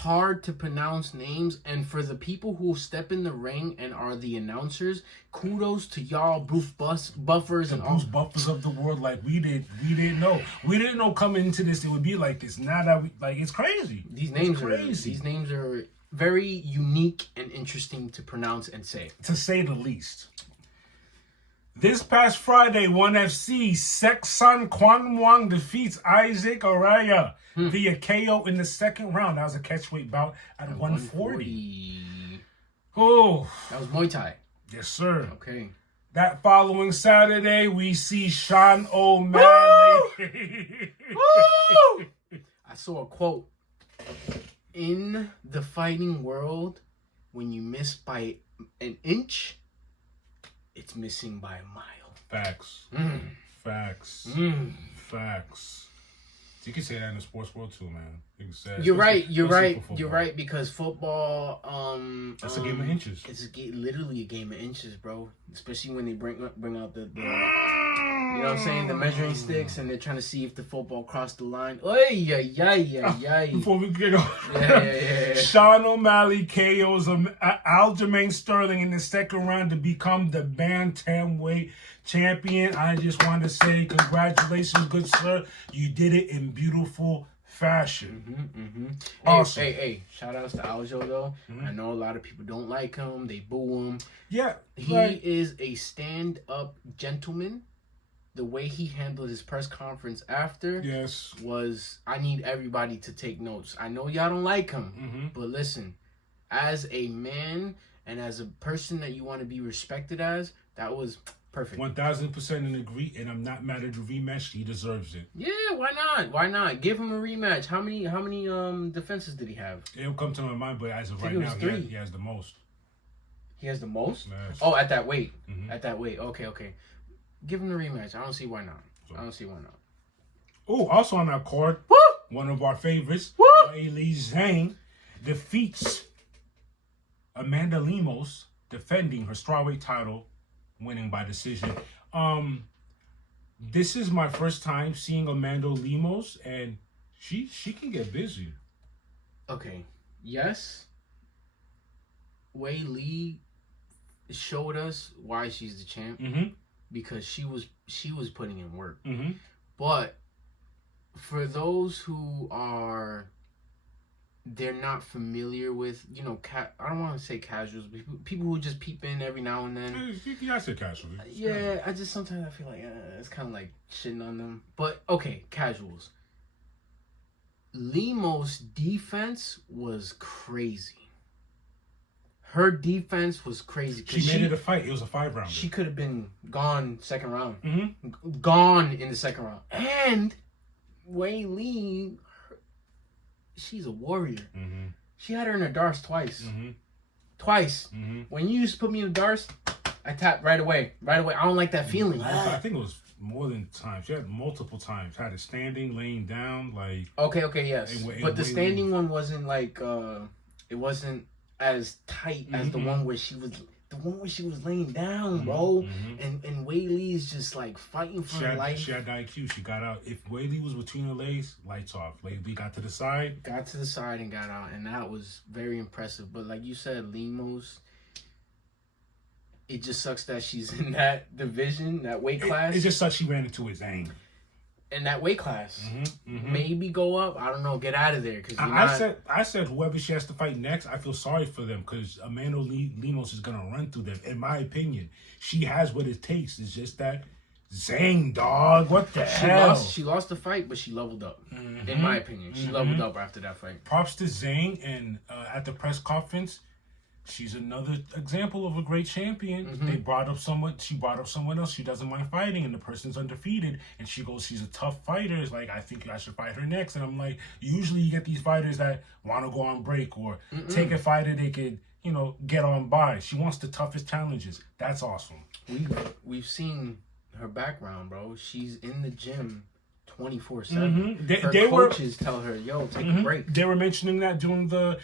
hard to pronounce names, and for the people who step in the ring and are the announcers, kudos to y'all, buffers and all buffers of the world. Like we didn't know. We didn't know coming into this it would be like this. Now that it's crazy. These names are very unique and interesting to pronounce and say. To say the least. This past Friday, 1FC, Seksan Kwanwang defeats Isaac Araya via KO in the second round. That was a catchweight bout at 140. Oh. That was Muay Thai. Yes, sir. Okay. That following Saturday, we see Sean O'Malley. Woo! I saw a quote. In the fighting world, when you miss by an inch, it's missing by a mile. Facts. Facts. Facts. You can say that in the sports world too, man. You can say You're right, because football, it's a game of inches. It's literally a game of inches, bro. Especially when they bring out the you know what I'm saying, the measuring sticks, and they're trying to see if the football crossed the line. Before we get on, yeah. Sean O'Malley KOs Aljamain Sterling in the second round to become the bantamweight champion. I just want to say congratulations, good sir. You did it in beautiful fashion. Awesome. Hey, shout outs to Aljo though. I know a lot of people don't like him. They boo him. Yeah. He is a stand-up gentleman. The way he handled his press conference after was, I need everybody to take notes. I know y'all don't like him, but listen, as a man and as a person that you want to be respected as, that was perfect. 1000% in agree, and I'm not mad at the rematch. He deserves it. Yeah, why not? Give him a rematch. How many defenses did he have? It'll come to my mind, but as of right now, he has the most. He has the most? Yes. Oh, at that weight. At that weight. Okay. Give him the rematch. I don't see why not. Oh, also on that card, Woo! one of our favorites, Woo! Bailey Zhang, defeats Amanda Lemos, defending her strawweight title, winning by decision. This is my first time seeing Amanda Lemos, and she can get busy. Okay. Yes. Wei Lee showed us why she's the champ because she was putting in work. But for those who they're not familiar with, you know, I don't want to say casuals, but people who just peep in every now and then. Yeah, I said casuals. Yeah, I just sometimes I feel like it's kind of like shitting on them. But okay, casuals. Lemos' defense was crazy. Her defense was crazy. She made it a fight. It was a 5-rounder. She could have been gone second round. Gone in the second round. And Wei Lee, she's a warrior. She had her in her darts twice. Twice. When you used to put me in the darts, I tapped right away. I don't like that feeling. I think it was more than times. She had multiple times. Had it standing, laying down, like. Okay, yes. But the standing one wasn't like. It wasn't as tight as the one where she was. The one where she was laying down, bro. And Wei Lee's just like fighting for her life. She had the IQ. She got out. If Wei Lee was between her legs, lights off. Wei Lee got to the side. And got out, and that was very impressive. But like you said, Lemos. It just sucks that she's in that division, that weight class. It just sucks she ran into his aim. In that weight class. Maybe go up. I don't know. Get out of there. Cause I said whoever she has to fight next, I feel sorry for them because Amanda Lemos is going to run through them. In my opinion, she has what it takes. It's just that Zhang, dog. What the hell? She lost the fight, but she leveled up. In my opinion. She leveled up after that fight. Props to Zhang. And at the press conference, she's another example of a great champion. They brought up someone. She brought up someone else. She doesn't mind fighting, and the person's undefeated. And she goes, "She's a tough fighter." It's like, I think I should fight her next. And I'm like, usually you get these fighters that want to go on break or take a fighter they could, get on by. She wants the toughest challenges. That's awesome. We've seen her background, bro. She's in the gym 24/7. Her coaches tell her, "Yo, take a break." They were mentioning that during the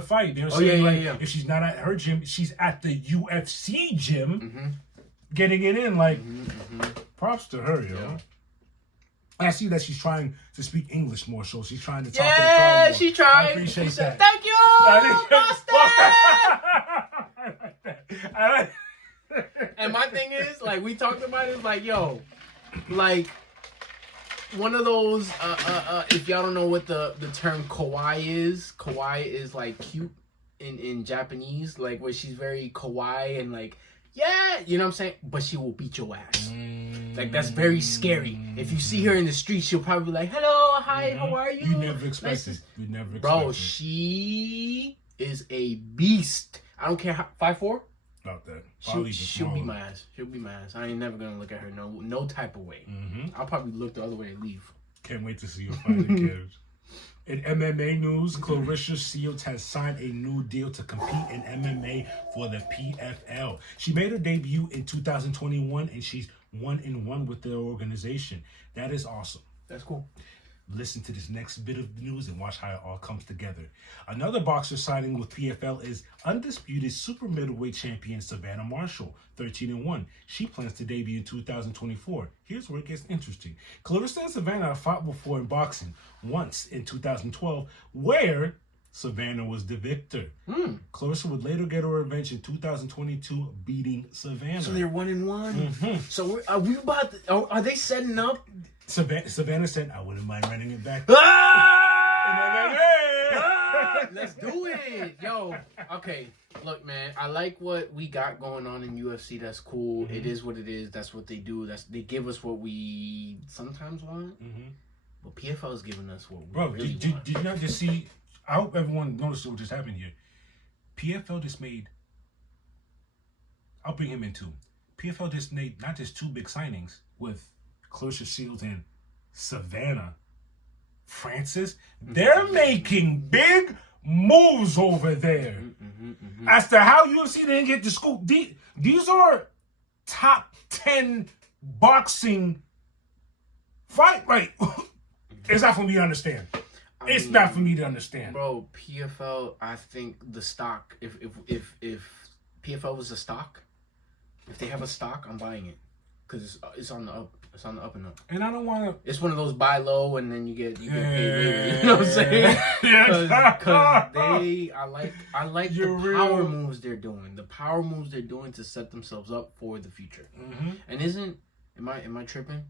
fight. They were saying if she's not at her gym, she's at the UFC gym, getting it in. Like, props to her, yo. Yeah. I see that she's trying to speak English more, so she's trying to talk to the crowd more. She tried. I appreciate that. Thank you, Boston. I like And my thing is, like, we talked about it, like, yo, like, one of those, if y'all don't know what the term kawaii is like cute in Japanese, like where she's very kawaii and like, yeah, you know what I'm saying? But she will beat your ass. Like, that's very scary. If you see her in the street, she'll probably be like, hello, hi, how are you? You never expect it. You never expect Bro, it. She is a beast. I don't care how, 5'4"? About that. She'll beat my ass. She'll beat my ass. I ain't never gonna look at her no type of way. I'll probably look the other way and leave. Can't wait to see her fight again. In MMA news, Clarissa Shields has signed a new deal to compete in MMA for the PFL. She made her debut in 2021 and she's 1-1 with the organization. That is awesome. That's cool. Listen to this next bit of news and watch how it all comes together. Another boxer signing with PFL is undisputed super middleweight champion Savannah Marshall, 13-1. She plans to debut in 2024. Here's where it gets interesting. Clarissa and Savannah have fought before in boxing, once in 2012, where Savannah was the victor. Clarissa would later get her revenge in 2022, beating Savannah. So they're 1-1. So are we about to, are they setting up? Savannah said, I wouldn't mind running it back. Let's do it. Yo, okay. Look, man, I like what we got going on in UFC. That's cool. It is what it is. That's what they do. They give us what we sometimes want. But PFL is giving us what we really want. Did you not just see? I hope everyone noticed what just happened here. PFL just made. I'll bring him in too. PFL just made not just 2 big signings with Clarissa Shields and Savannah Francis. They're making big moves over there. As to how UFC didn't get the scoop, these are top 10 boxing fight. Like, It's not for me to understand. It's not for me to understand. Bro, PFL, I think the stock, if PFL was a stock, if they have a stock, I'm buying it. Because it's on the up. It's on the up and up. And I don't want to... It's one of those buy low and then you get paid later. You know what I'm saying? Because I like the power moves they're doing. The power moves they're doing to set themselves up for the future. Mm-hmm. And am I tripping?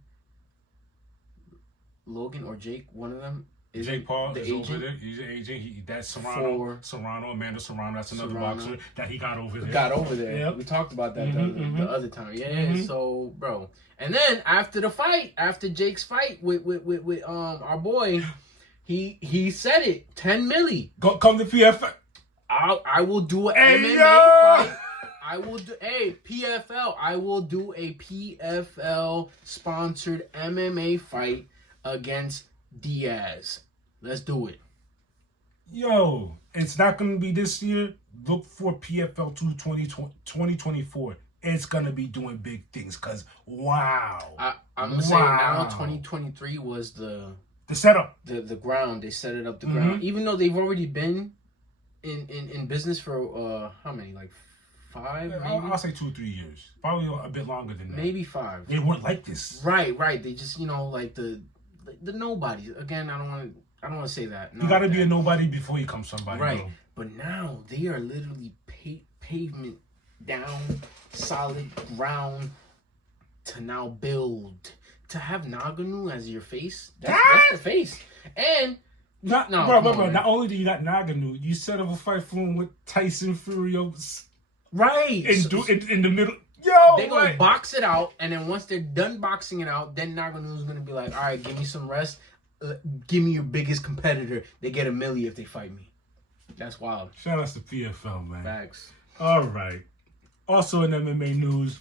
Logan or Jake, one of them, Jake Paul is agent? over there. He's an agent. That's Serrano, Amanda Serrano. That's another boxer that he got over there. Yep. We talked about that the other time. Yeah. So, bro, and then after the fight, after Jake's fight with our boy, he said it. 10 milli. Come to PFL. I will do an MMA fight. I will do PFL. I will do a PFL sponsored MMA fight against Diaz. Let's do it. Yo, it's not going to be this year. Look for PFL 2024. It's going to be doing big things because, wow. I'm going to say now 2023 was the setup. The ground. They set it up the ground. Even though they've already been in business for, how many? Like 5, maybe? I'll say 2 or 3 years. Probably a bit longer than that. Maybe 5. They weren't like this. Right. They just, like the nobodies. Again, I don't want to say that. You got to be a nobody before you become somebody. Right. Bro. But now they are literally pavement down, solid ground to now build. To have Nagano as your face, that's the face. And not only do you got Nagano, you set up a fight for him with Tyson Fury, right? In the middle. Yo, they're going to box it out, and then once they're done boxing it out, then Nagano's going to be like, all right, give me some rest. Give me your biggest competitor. They get $1 million if they fight me. That's wild. Shout out to PFL, man. Facts. All right. Also in MMA news,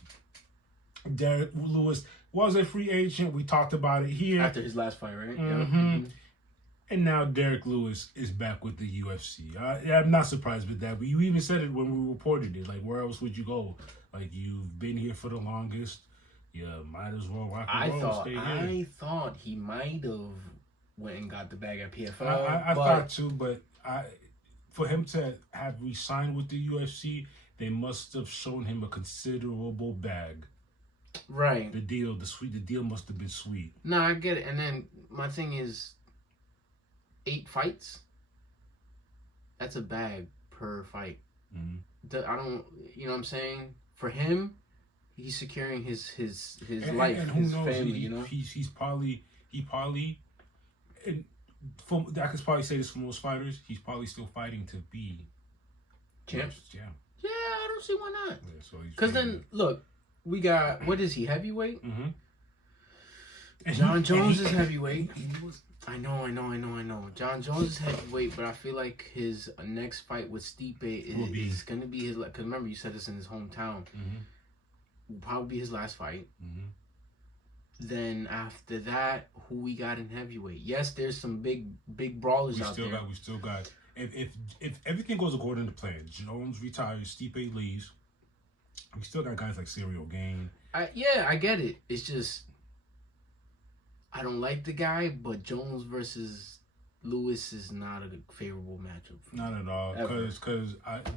Derek Lewis was a free agent. We talked about it here. After his last fight, right? Mm-hmm. And now Derek Lewis is back with the UFC. I'm not surprised with that. But you even said it when we reported it. Like, where else would you go? Like, you've been here for the longest. Yeah, might as well rock and roll. Stay here. I thought he might have went and got the bag at PFL. I thought too, but for him to have re-signed with the UFC, they must have shown him a considerable bag. Right. The deal must have been sweet. No, I get it. And then my thing is, 8 fights. That's a bag per fight. Mm-hmm. I don't, you know what I'm saying? For him, he's securing his life, and who his knows, family. You know, he probably, and I could probably say this for most fighters, he's probably still fighting to be champ. Yeah. Yeah, I don't see why not. Because then look, we got, what is he, heavyweight? Mm-hmm. John Jones is heavyweight. I know. John Jones is heavyweight, but I feel like his next fight with Stipe is going to be his. Because remember, you said this in his hometown. Will probably be his last fight. Then after that, who we got in heavyweight? Yes, there's some big brawlers out there. We still got. If everything goes according to plan, Jones retires, Stipe leaves. We still got guys like Serial Game. I get it. It's just, I don't like the guy, but Jones versus Lewis is not a favorable matchup. Not at all, because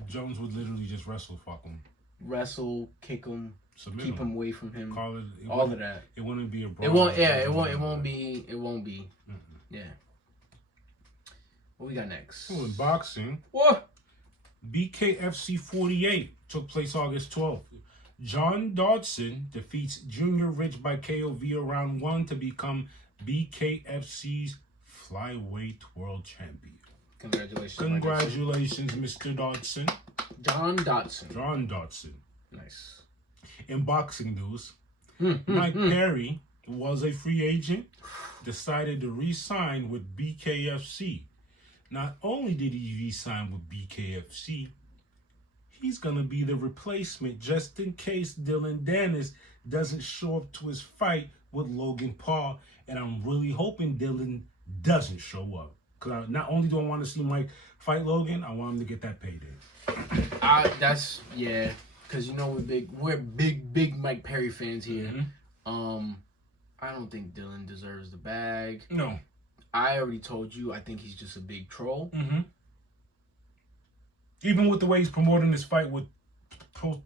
Jones would literally just fuck him. Wrestle, kick him, keep him away from him. All of that. It wouldn't be a brawl. It won't. Yeah, it won't be. Mm-hmm. Yeah. What we got next? In boxing. What? BKFC 48 took place August 12th. John Dodson defeats Junior Rich by KO via round 1 to become BKFC's flyweight world champion. Congratulations, Mr. Dodson. John Dodson. Nice. In boxing news, Mike Perry was a free agent, decided to re-sign with BKFC. Not only did he re-sign with BKFC, he's going to be the replacement just in case Dylan Dennis doesn't show up to his fight with Logan Paul. And I'm really hoping Dylan doesn't show up. Because not only do I want to see Mike fight Logan, I want him to get that payday. Because we're big Mike Perry fans here. Mm-hmm. I don't think Dylan deserves the bag. No. I already told you. I think he's just a big troll. Mm-hmm. Even with the way he's promoting this fight with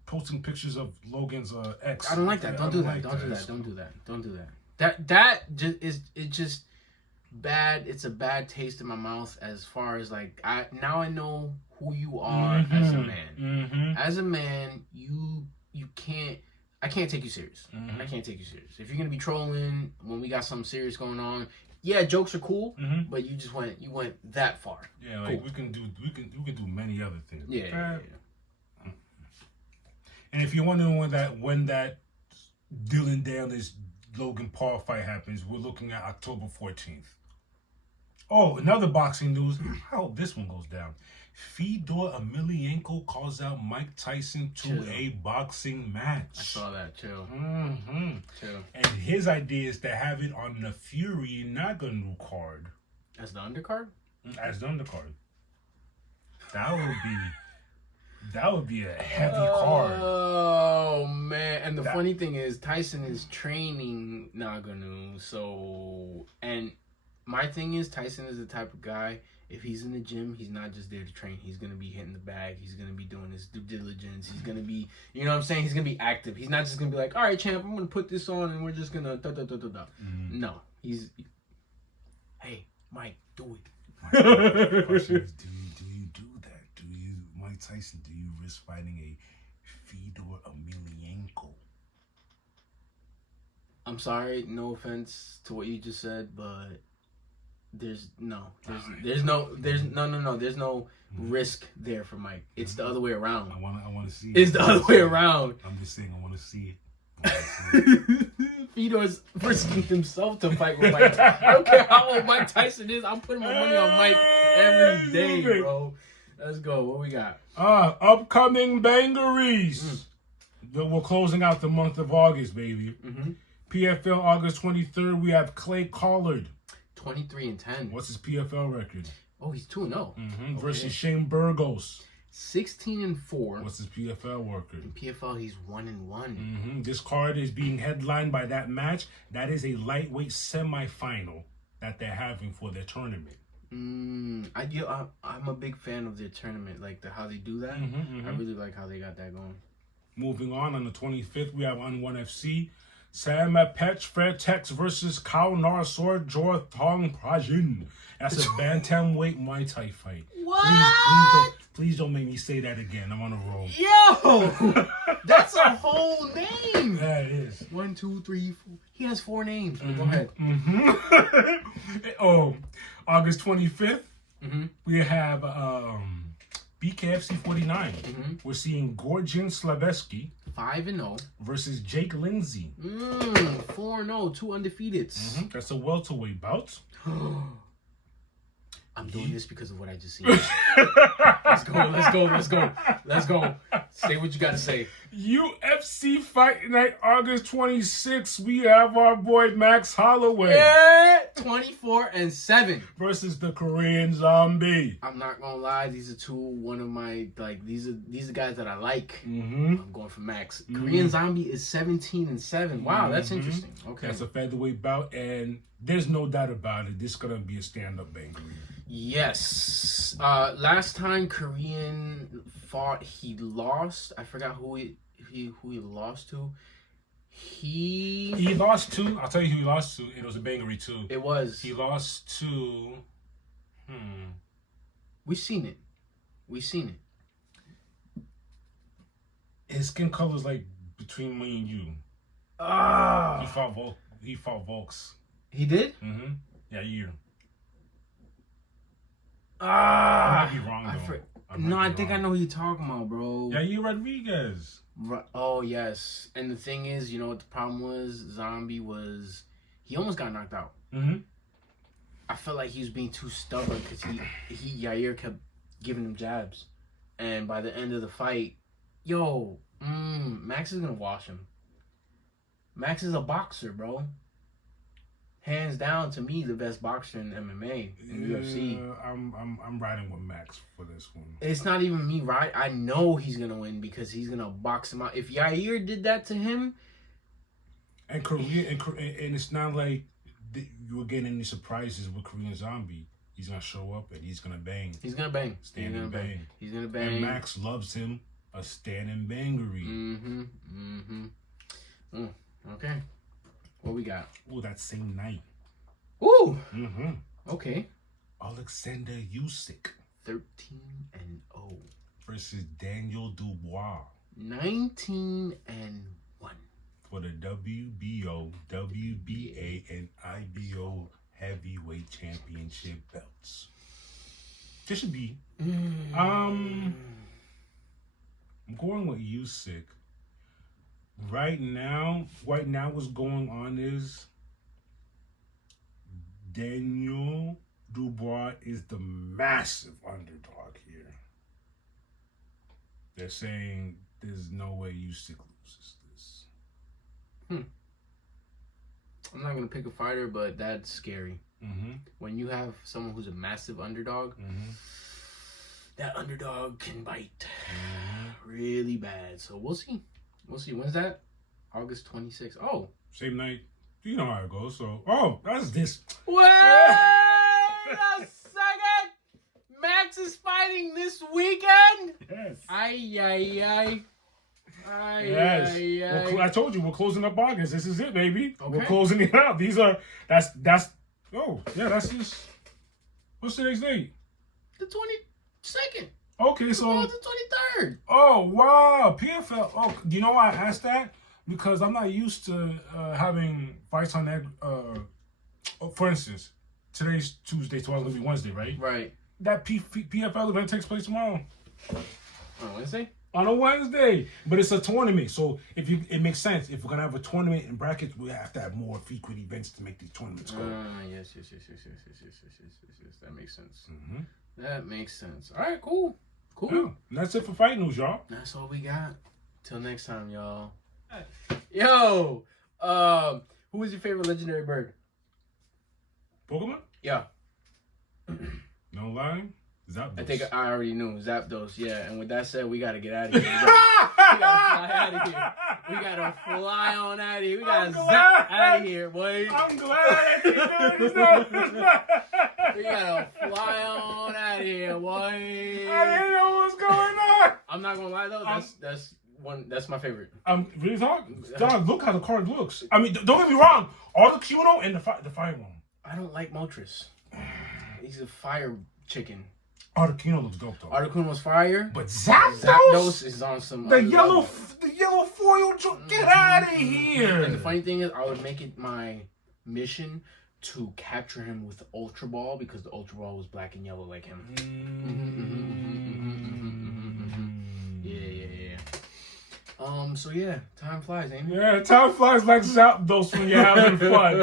posting pictures of Logan's ex. I don't like that. Don't do that. Don't do that. Don't do that. Don't do that. That just is just bad. It's a bad taste in my mouth as far as like I know who you are as a man. Mm-hmm. As a man, you can't. I can't take you serious. Mm-hmm. I can't take you serious. If you're gonna be trolling when we got something serious going on, yeah, jokes are cool, but you just went that far. Yeah, like cool. we can do many other things. Yeah. And if you're wondering when that Dylan Dalis Logan Paul fight happens, we're looking at October 14th. Oh, another boxing news. I hope this one goes down. Fedor Emelianenko calls out Mike Tyson to a boxing match. I saw that. Chill. Chill. And his idea is to have it on the Fury Nagano card. As the undercard? As the undercard. That would be a heavy card. Oh man! And the funny thing is, Tyson is training Nagano. So, and my thing is, Tyson is the type of guy. If he's in the gym, he's not just there to train. He's gonna be hitting the bag. He's gonna be doing his due diligence. He's gonna be, you know what I'm saying? He's gonna be active. He's not just gonna be like, all right, champ, I'm gonna put this on and we're just gonna No, he's. Hey, Mike, do it. The question is, do you do that? Do you, Mike Tyson? Do you risk fighting a Fedor Emelianenko? I'm sorry, no offense to what you just said, but there's no risk there for Mike. It's the other way around. I want to see it. It's the other way around. I'm just saying I want to see it. Fedor's risking himself to fight with Mike. I don't care how old Mike Tyson is. I'm putting my money on Mike every day, bro. Let's go. What we got? Upcoming bangeries. We're closing out the month of August, baby. PFL August 23rd. We have Clay Collard. 23-10. What's his PFL record? Oh, he's 2-0. Versus Shane Burgos. 16-4. What's his PFL record? In PFL, he's 1-1. This card is being headlined by that match. That is a lightweight semifinal that they're having for their tournament. I'm a big fan of their tournament, like how they do that. I really like how they got that going. Moving on the 25th, we have on 1FC. Sam Apech Fairtex versus Kao Narsor Jor Thong Prajin. That's a bantamweight Muay Thai fight. What? Please don't make me say that again. I'm on a roll. Yo! That's a whole name! Yeah, it is. 1, 2, 3, 4. He has 4 names. Go ahead. August 25th, we have BKFC 49. We're seeing Gorgian Slaveski 5-0 versus Jake Lindsay. 4-0, 2 undefeated. That's a welterweight bout. I'm doing this because of what I just seen. Let's go. Say what you got to say. UFC Fight Night, August 26th. We have our boy Max Holloway. Yeah, 24-7 versus the Korean Zombie. I'm not gonna lie, these are these are guys that I like. I'm going for Max. Korean Zombie is 17-7. Wow, that's interesting. Okay, that's a featherweight bout, and there's no doubt about it. This is gonna be a stand-up banger. Yes. Last time Korean fought, he lost. I forgot who he lost to. He lost to. I'll tell you who he lost to. It was a bangery too. It was. He lost to. We've seen it. His skin color's like between me and you. He fought Volks. He did? Yeah, year. I might be wrong though. I think I know who you're talking about, bro. Yair Rodriguez. Oh yes, and the thing is, you know what the problem was? Zombie he almost got knocked out. I felt like he was being too stubborn because Yair kept giving him jabs, and by the end of the fight, Max is gonna wash him. Max is a boxer, bro. Hands down, to me, the best boxer in MMA in UFC. I'm riding with Max for this one. It's not even me, right? I know he's gonna win because he's gonna box him out. If Yair did that to him, and it's not like you were getting any surprises with Korean Zombie. He's gonna show up and he's gonna bang. He's gonna bang. Stand and bang. He's gonna bang. And Max loves him a stand and bangery. Okay. What we got? Oh, that same night. Ooh. Okay. Alexander Usyk 13-0 versus Daniel Dubois 19-1 for the WBO, WBA, and IBO heavyweight championship belts. This should be. I'm going with Usyk. Right now, what's going on is Daniel Dubois is the massive underdog here. They're saying there's no way Usyk loses this. I'm not gonna pick a fighter, but that's scary. When you have someone who's a massive underdog, that underdog can bite really bad. So we'll see. When's that? August 26th. Oh, same night. You know how it goes. So, that's this. Wait a second. Max is fighting this weekend. Yes. Ay. Yes. I told you we're closing up August. This is it, baby. Okay. We're closing it out. That's just. What's today's date? The 22nd. Okay, so the 23rd. Oh wow, PFL. Oh, you know why I asked that? Because I'm not used to having fights on that. For instance, today's Tuesday, so it's gonna be Wednesday, right? Right. That PFL event takes place tomorrow. On Wednesday? On a Wednesday, but it's a tournament, so it makes sense. If we're gonna have a tournament in brackets, we have to have more frequent events to make these tournaments go. Yes. That makes sense. That makes sense. All right, cool. Yeah, and that's it for fight news, y'all. That's all we got. Till next time, y'all. Yo, who is your favorite legendary bird? Pokemon? Yeah. No lying. Zapdos. I think I already knew. Zapdos, yeah. And with that said, we gotta get out of here. We gotta fly out of here. We gotta fly on out of here. We gotta zap out of here, boy. I'm glad you did We gotta fly on out of here, boy. I didn't know what's going on. I'm not gonna lie though. That's my favorite. Really dog, look how the card looks. I mean, don't get me wrong. Articuno and the fire one. I don't like Moltres. He's a fire chicken. Articuno looks dope though. Articuno's fire. But Zapdos is on some the yellow foil. Get out of here. And the funny thing is, I would make it my mission to capture him with the Ultra Ball because the Ultra Ball was black and yellow like him. Yeah. So yeah, time flies, ain't it? Yeah, time flies like Zapdos when you're having fun.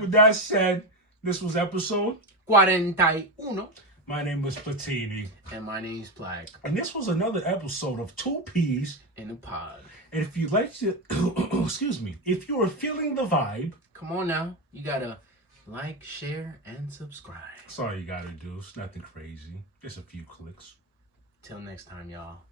With that said, this was episode CUARENTA Y UNO. My name was Platini. And my name's Plague. And this was another episode of Two Peas in a Pod. And if you'd like to, excuse me, if you are feeling the vibe, come on now. You gotta like, share, and subscribe. That's all you gotta do. It's nothing crazy. Just a few clicks. Till next time, y'all.